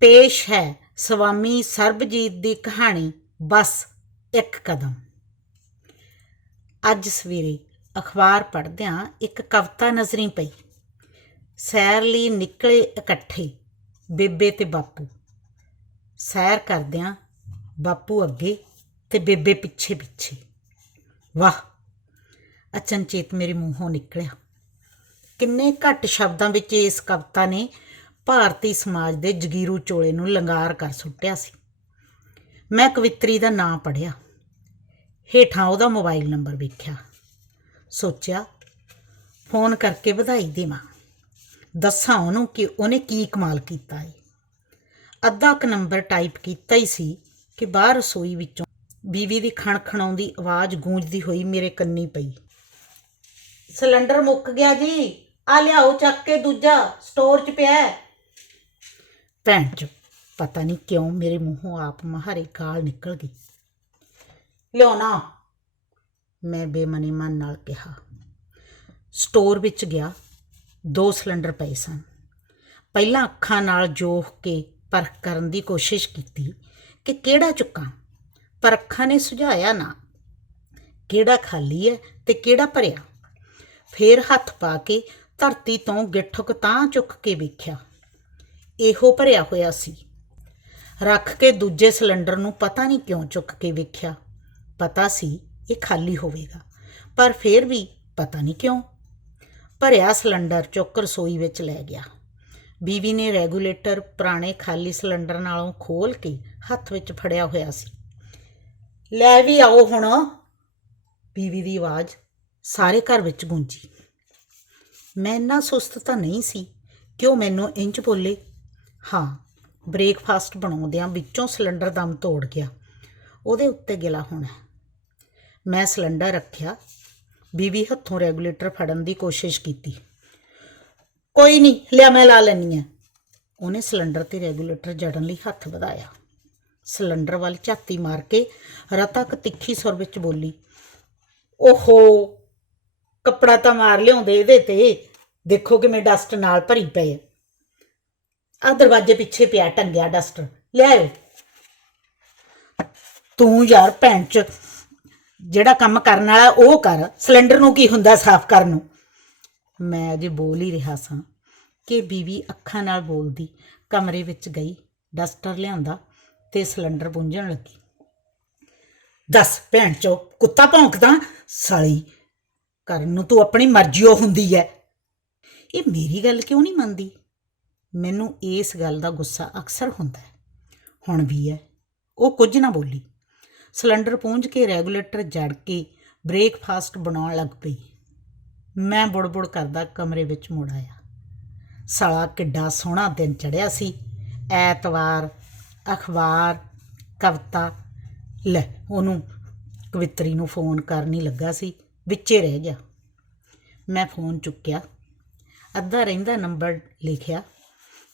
ਪੇਸ਼ ਹੈ ਸਵਾਮੀ ਸਰਬਜੀਤ ਦੀ ਕਹਾਣੀ, ਬਸ ਇੱਕ ਕਦਮ। ਅੱਜ ਸਵੇਰੇ ਅਖਬਾਰ ਪੜ੍ਹਦਿਆਂ ਇੱਕ ਕਵਿਤਾ ਨਜ਼ਰੀ ਪਈ। ਸੈਰ ਲਈ ਨਿਕਲੇ ਇਕੱਠੇ ਬੇਬੇ ਤੇ ਬਾਪੂ। ਸੈਰ ਕਰਦਿਆਂ ਬਾਪੂ ਅੱਗੇ ਤੇ ਬੇਬੇ ਪਿੱਛੇ ਪਿੱਛੇ। ਵਾਹ, ਅਚਨਚੇਤ ਮੇਰੇ ਮੂੰਹੋਂ ਨਿਕਲਿਆ। ਕਿੰਨੇ ਘੱਟ ਸ਼ਬਦਾਂ ਵਿੱਚ ਇਸ ਕਵਿਤਾ ਨੇ ਭਾਰਤੀ ਸਮਾਜ ਦੇ ਜਗੀਰੂ ਚੋਲੇ ਨੂੰ ਲੰਗਾਰ ਕਰ ਸੁੱਟਿਆ ਸੀ। ਮੈਂ ਕਵਿੱਤਰੀ ਦਾ ਨਾਂ ਪੜਿਆ ਹੇਠਾਂ ਉਹਦਾ ਮੋਬਾਈਲ ਨੰਬਰ ਵੇਖਿਆ। ਸੋਚਿਆ, ਫੋਨ ਕਰਕੇ ਵਧਾਈ ਦੇਵਾਂ। ਦੱਸਾਂ ਉਹਨੂੰ ਕਿ ਉਹਨੇ ਕੀ ਕਮਾਲ ਕੀਤਾ ਹੈ ਅੱਧਾ ਕ ਨੰਬਰ ਟਾਈਪ ਕੀਤਾ ਹੀ ਸੀ ਕਿ ਬਾਹਰ ਰਸੋਈ ਵਿੱਚੋਂ ਬੀਵੀ ਦੀ ਖਣਖਣਾਉਂਦੀ ਆਵਾਜ਼ ਗੂੰਜਦੀ ਹੋਈ ਮੇਰੇ ਕੰਨੀ ਪਈ। ਸਿਲੰਡਰ ਮੁੱਕ ਗਿਆ ਜੀ। ਆ ਲਿਆਓ, ਚੱਕ ਕੇ ਦੂਜਾ। ਸਟੋਰ 'ਚ ਪਿਆ। ਹੈ ਭੈਣ ਚ, ਪਤਾ ਨਹੀਂ ਕਿਉਂ ਮੇਰੇ ਮੂੰਹੋਂ ਆਪ ਮਹਾਰੇ ਗਾਲ ਨਿਕਲ ਗਈ। ਲਿਆਉਣਾ ਮੈਂ ਬੇਮਨੇ ਮਨ ਨਾਲ ਕਿਹਾ। ਸਟੋਰ ਵਿੱਚ ਗਿਆ। ਦੋ ਸਿਲੰਡਰ ਪਏ ਸਨ। ਪਹਿਲਾਂ ਅੱਖਾਂ ਨਾਲ ਜੋਖ ਕੇ ਪਰਖ ਕਰਨ ਦੀ ਕੋਸ਼ਿਸ਼ ਕੀਤੀ ਕਿ ਕਿਹੜਾ ਚੁੱਕਾਂ, ਪਰ ਅੱਖਾਂ ਨੇ ਸੁਝਾਇਆ ਨਾ ਕਿਹੜਾ ਖਾਲੀ ਹੈ ਤੇ ਕਿਹੜਾ ਭਰਿਆ। ਫੇਰ ਹੱਥ ਪਾ ਕੇ ਧਰਤੀ ਤੋਂ ਗਿੱਠਕ ਤਾਂ ਚੁੱਕ ਕੇ ਵੇਖਿਆ। ਇਹੋ ਭਰਿਆ ਹੋਇਆ ਸੀ। ਰੱਖ ਕੇ ਦੂਜੇ ਸਿਲੰਡਰ ਨੂੰ ਪਤਾ ਨਹੀਂ ਕਿਉਂ ਚੁੱਕ ਕੇ ਵੇਖਿਆ। ਪਤਾ ਸੀ ਇਹ ਖਾਲੀ ਹੋਵੇਗਾ, ਪਰ ਫੇਰ ਵੀ ਪਤਾ ਨਹੀਂ ਕਿਉਂ। ਭਰਿਆ ਸਿਲੰਡਰ ਚੁੱਕ ਰਸੋਈ ਵਿੱਚ ਲੈ ਗਿਆ। ਬੀਵੀ ਨੇ ਰੈਗੂਲੇਟਰ ਪੁਰਾਣੇ ਖਾਲੀ ਸਿਲੰਡਰ ਨਾਲੋਂ ਖੋਲ ਕੇ ਹੱਥ ਵਿੱਚ ਫੜਿਆ ਹੋਇਆ ਸੀ। ਲੈ ਵੀ ਆਓ ਹੁਣ। ਬੀਵੀ ਦੀ ਆਵਾਜ਼ ਸਾਰੇ ਘਰ ਵਿੱਚ ਗੂੰਜੀ। ਮੈਂ ਇੰਨਾ ਸੁਸਤ ਤਾਂ ਨਹੀਂ ਸੀ ਕਿਉਂ ਮੈਨੂੰ ਇੰਜ ਬੋਲੇ ਹਾਂ, ਬ੍ਰੇਕਫਾਸਟ ਬਣਾਉਂਦਿਆਂ ਵਿੱਚੋਂ ਸਿਲੰਡਰ ਦਮ ਤੋੜ ਗਿਆ। ਉਹਦੇ ਉੱਤੇ ਗਿਲਾ ਹੋਣਾ। ਮੈਂ ਸਿਲੰਡਰ ਰੱਖਿਆ। ਬੀਬੀ ਹੱਥੋਂ ਰੈਗੂਲੇਟਰ ਫੜਨ ਦੀ ਕੋਸ਼ਿਸ਼ ਕੀਤੀ। ਕੋਈ ਨਹੀਂ, ਲਿਆ ਮੈਂ ਲਾ ਲੈਣੀ ਆ ਉਹਨੇ ਸਿਲੰਡਰ ਤੇ ਰੈਗੂਲੇਟਰ ਜੜਨ ਲਈ ਹੱਥ ਵਧਾਇਆ। ਸਿਲੰਡਰ ਵੱਲ ਝਾਤੀ ਮਾਰ ਕੇ ਰਤਕ ਤਿੱਖੀ ਸੁਰ ਵਿੱਚ ਬੋਲੀ, ਓਹੋ, ਕੱਪੜਾ ਤਾਂ ਮਾਰ ਲਿਆਉਂਦੇ ਇਹਦੇ ਤੇ। ਦੇਖੋ ਕਿਵੇਂ ਡਸਟ ਨਾਲ ਭਰੀ ਪਈ ਹੈ ਆ ਦਰਵਾਜ਼ੇ ਪਿੱਛੇ ਪਿਆ ਟੰਗਿਆ ਡਸਟਰ ਲਿਆਓ ਤੂੰ ਯਾਰ ਭੈਣ ਚ ਜਿਹੜਾ ਕੰਮ ਕਰਨ ਵਾਲਾ ਉਹ ਕਰ। ਸਿਲੰਡਰ ਨੂੰ ਕੀ ਹੁੰਦਾ ਸਾਫ਼ ਕਰਨ ਨੂੰ? ਮੈਂ ਅਜੇ ਬੋਲ ਹੀ ਰਿਹਾ ਸਾਂ ਕਿ ਬੀਵੀ ਅੱਖਾਂ ਨਾਲ ਬੋਲਦੀ। ਕਮਰੇ ਵਿੱਚ ਗਈ, ਡਸਟਰ ਲਿਆਂਦਾ ਤੇ ਸਿਲੰਡਰ ਪੁੰਝਣ ਲੱਗੀ। ਦੱਸ ਭੈਣ ਚੋ, ਕੁੱਤਾ ਭੌਂਕਦਾ? ਸਾਲੀ, ਕਰਨ ਨੂੰ ਤੂੰ ਆਪਣੀ ਮਰਜ਼ੀ ਉਹ ਹੁੰਦੀ ਐ। ਇਹ ਮੇਰੀ ਗੱਲ ਕਿਉਂ ਨਹੀਂ ਮੰਨਦੀ? ਮੈਨੂੰ ਇਸ ਗੱਲ ਦਾ ਗੁੱਸਾ ਅਕਸਰ ਹੁੰਦਾ ਹੈ। ਹੁਣ ਵੀ ਹੈ। ਉਹ ਕੁਝ ਨਾ ਬੋਲੀ। ਸਿਲੰਡਰ ਪੂੰਝ ਕੇ ਰੈਗੂਲੇਟਰ ਜੜ ਕੇ ਬ੍ਰੇਕਫਾਸਟ ਬਣਾਉਣ ਲੱਗ ਪਈ। ਮੈਂ ਬੁੜਬੁੜ ਕਰਦਾ ਕਮਰੇ ਵਿੱਚ ਮੁੜ ਆਇਆ। ਸਾਲਾ ਕਿੱਡਾ ਸੋਹਣਾ ਦਿਨ ਚੜਿਆ ਸੀ। ਐਤਵਾਰ, ਅਖਬਾਰ, ਕਵਿਤਾ। ਲੈ, ਉਹਨੂੰ ਕਵਿਤਰੀ ਨੂੰ ਫੋਨ ਕਰਨ ਹੀ ਲੱਗਾ ਸੀ। ਵਿੱਚੇ ਰਹਿ ਗਿਆ। ਮੈਂ ਫੋਨ ਚੁੱਕਿਆ। ਅੱਧਾ ਰਹਿੰਦਾ ਨੰਬਰ ਲਿਖਿਆ।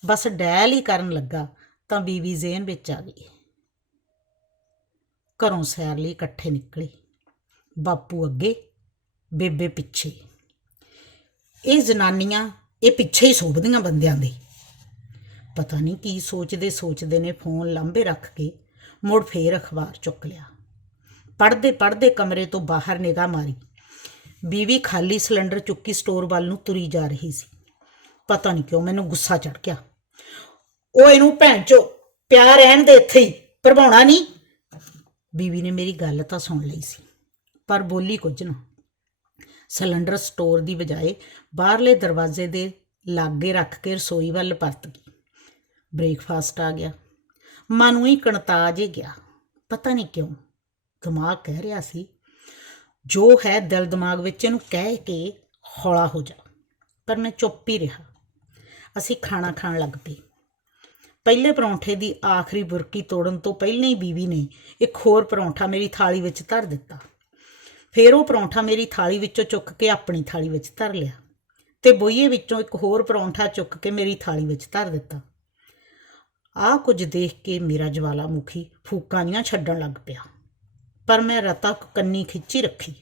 ਬਸ ਡੈਲ ਹੀ ਕਰਨ ਲੱਗਾ, ਤਾਂ ਬੀਵੀ ਜ਼ੇਨ ਵਿੱਚ ਆ ਗਈ। ਘਰੋਂ ਸੈਰ ਲਈ ਇਕੱਠੇ ਨਿਕਲੇ। ਬਾਪੂ ਅੱਗੇ, ਬੇਬੇ ਪਿੱਛੇ। ਇਹ ਜਨਾਨੀਆਂ, ਇਹ ਪਿੱਛੇ ਹੀ ਸੋਭਦੀਆਂ ਬੰਦਿਆਂ ਦੇ। ਪਤਾ ਨਹੀਂ ਕੀ ਸੋਚਦੇ ਸੋਚਦੇ ਨੇ ਫੋਨ ਲਾਂਬੇ ਰੱਖ ਕੇ ਮੁੜ ਫੇਰ ਅਖਬਾਰ ਚੁੱਕ ਲਿਆ। ਪੜਦੇ ਪੜਦੇ ਕਮਰੇ ਤੋਂ ਬਾਹਰ ਨਿਗਾਹ ਮਾਰੀ। ਬੀਵੀ ਖਾਲੀ ਸਿਲੰਡਰ ਚੁੱਕੀ ਸਟੋਰ ਵੱਲ ਨੂੰ ਤੁਰੀ ਜਾ ਰਹੀ ਸੀ। ਪਤਾ ਨਹੀਂ ਕਿਉਂ ਮੈਨੂੰ ਗੁੱਸਾ ਚੜ ਗਿਆ। ਉਹ ਇਹਨੂੰ ਭੈਣ ਚੋ ਪਿਆ ਰਹਿਣ ਦੇ ਇੱਥੇ ਹੀ, ਭਰਵਾਉਣਾ ਨਹੀਂ। ਬੀਵੀ ਨੇ ਮੇਰੀ ਗੱਲ ਤਾਂ ਸੁਣ ਲਈ ਸੀ, ਪਰ ਬੋਲੀ ਕੁਝ ਨਾ। ਸਿਲੰਡਰ ਸਟੋਰ ਦੀ ਬਜਾਏ ਬਾਹਰਲੇ ਦਰਵਾਜ਼ੇ ਦੇ ਲਾਗੇ ਰੱਖ ਕੇ ਰਸੋਈ ਵੱਲ ਪਰਤ ਗਈ। ਬ੍ਰੇਕਫਾਸਟ ਆ ਗਿਆ। ਮਨ ਨੂੰ ਹੀ ਕਣਤਾਜ ਜੇ ਗਿਆ। ਪਤਾ ਨਹੀਂ ਕਿਉਂ ਦਿਮਾਗ ਕਹਿ ਰਿਹਾ ਸੀ, ਜੋ ਹੈ ਦਿਲ ਦਿਮਾਗ ਵਿੱਚ ਇਹਨੂੰ ਕਹਿ ਕੇ ਹੌਲਾ ਹੋ ਜਾ। ਪਰ ਮੈਂ ਚੁੱਪ ਹੀ ਰਿਹਾ। ਅਸੀਂ ਖਾਣਾ ਖਾਣ ਲੱਗ ਪਏ। ਪਹਿਲੇ ਪਰੌਂਠੇ ਦੀ ਆਖਰੀ ਬੁਰਕੀ ਤੋੜਨ ਤੋਂ ਪਹਿਲਾਂ ਹੀ ਬੀਵੀ ਨੇ ਇੱਕ ਹੋਰ ਪਰੌਂਠਾ ਮੇਰੀ ਥਾਲੀ ਵਿੱਚ ਧਰ ਦਿੱਤਾ। ਫਿਰ ਉਹ ਪਰੌਂਠਾ ਮੇਰੀ ਥਾਲੀ ਵਿੱਚੋਂ ਚੁੱਕ ਕੇ ਆਪਣੀ ਥਾਲੀ ਵਿੱਚ ਧਰ ਲਿਆ ਤੇ ਬੋਈਏ ਵਿੱਚੋਂ ਇੱਕ ਹੋਰ ਪਰੌਂਠਾ ਚੁੱਕ ਕੇ ਮੇਰੀ ਥਾਲੀ ਵਿੱਚ ਧਰ ਦਿੱਤਾ। ਆਹ ਕੁਝ ਦੇਖ ਕੇ ਮੇਰਾ ਜਵਾਲਾਮੁਖੀ ਫੂਕਾਂ ਦੀਆਂ ਛੱਡਣ ਲੱਗ ਪਿਆ। ਪਰ ਮੈਂ ਰਤਾ ਕੰਨੀ ਖਿੱਚੀ ਰੱਖੀ।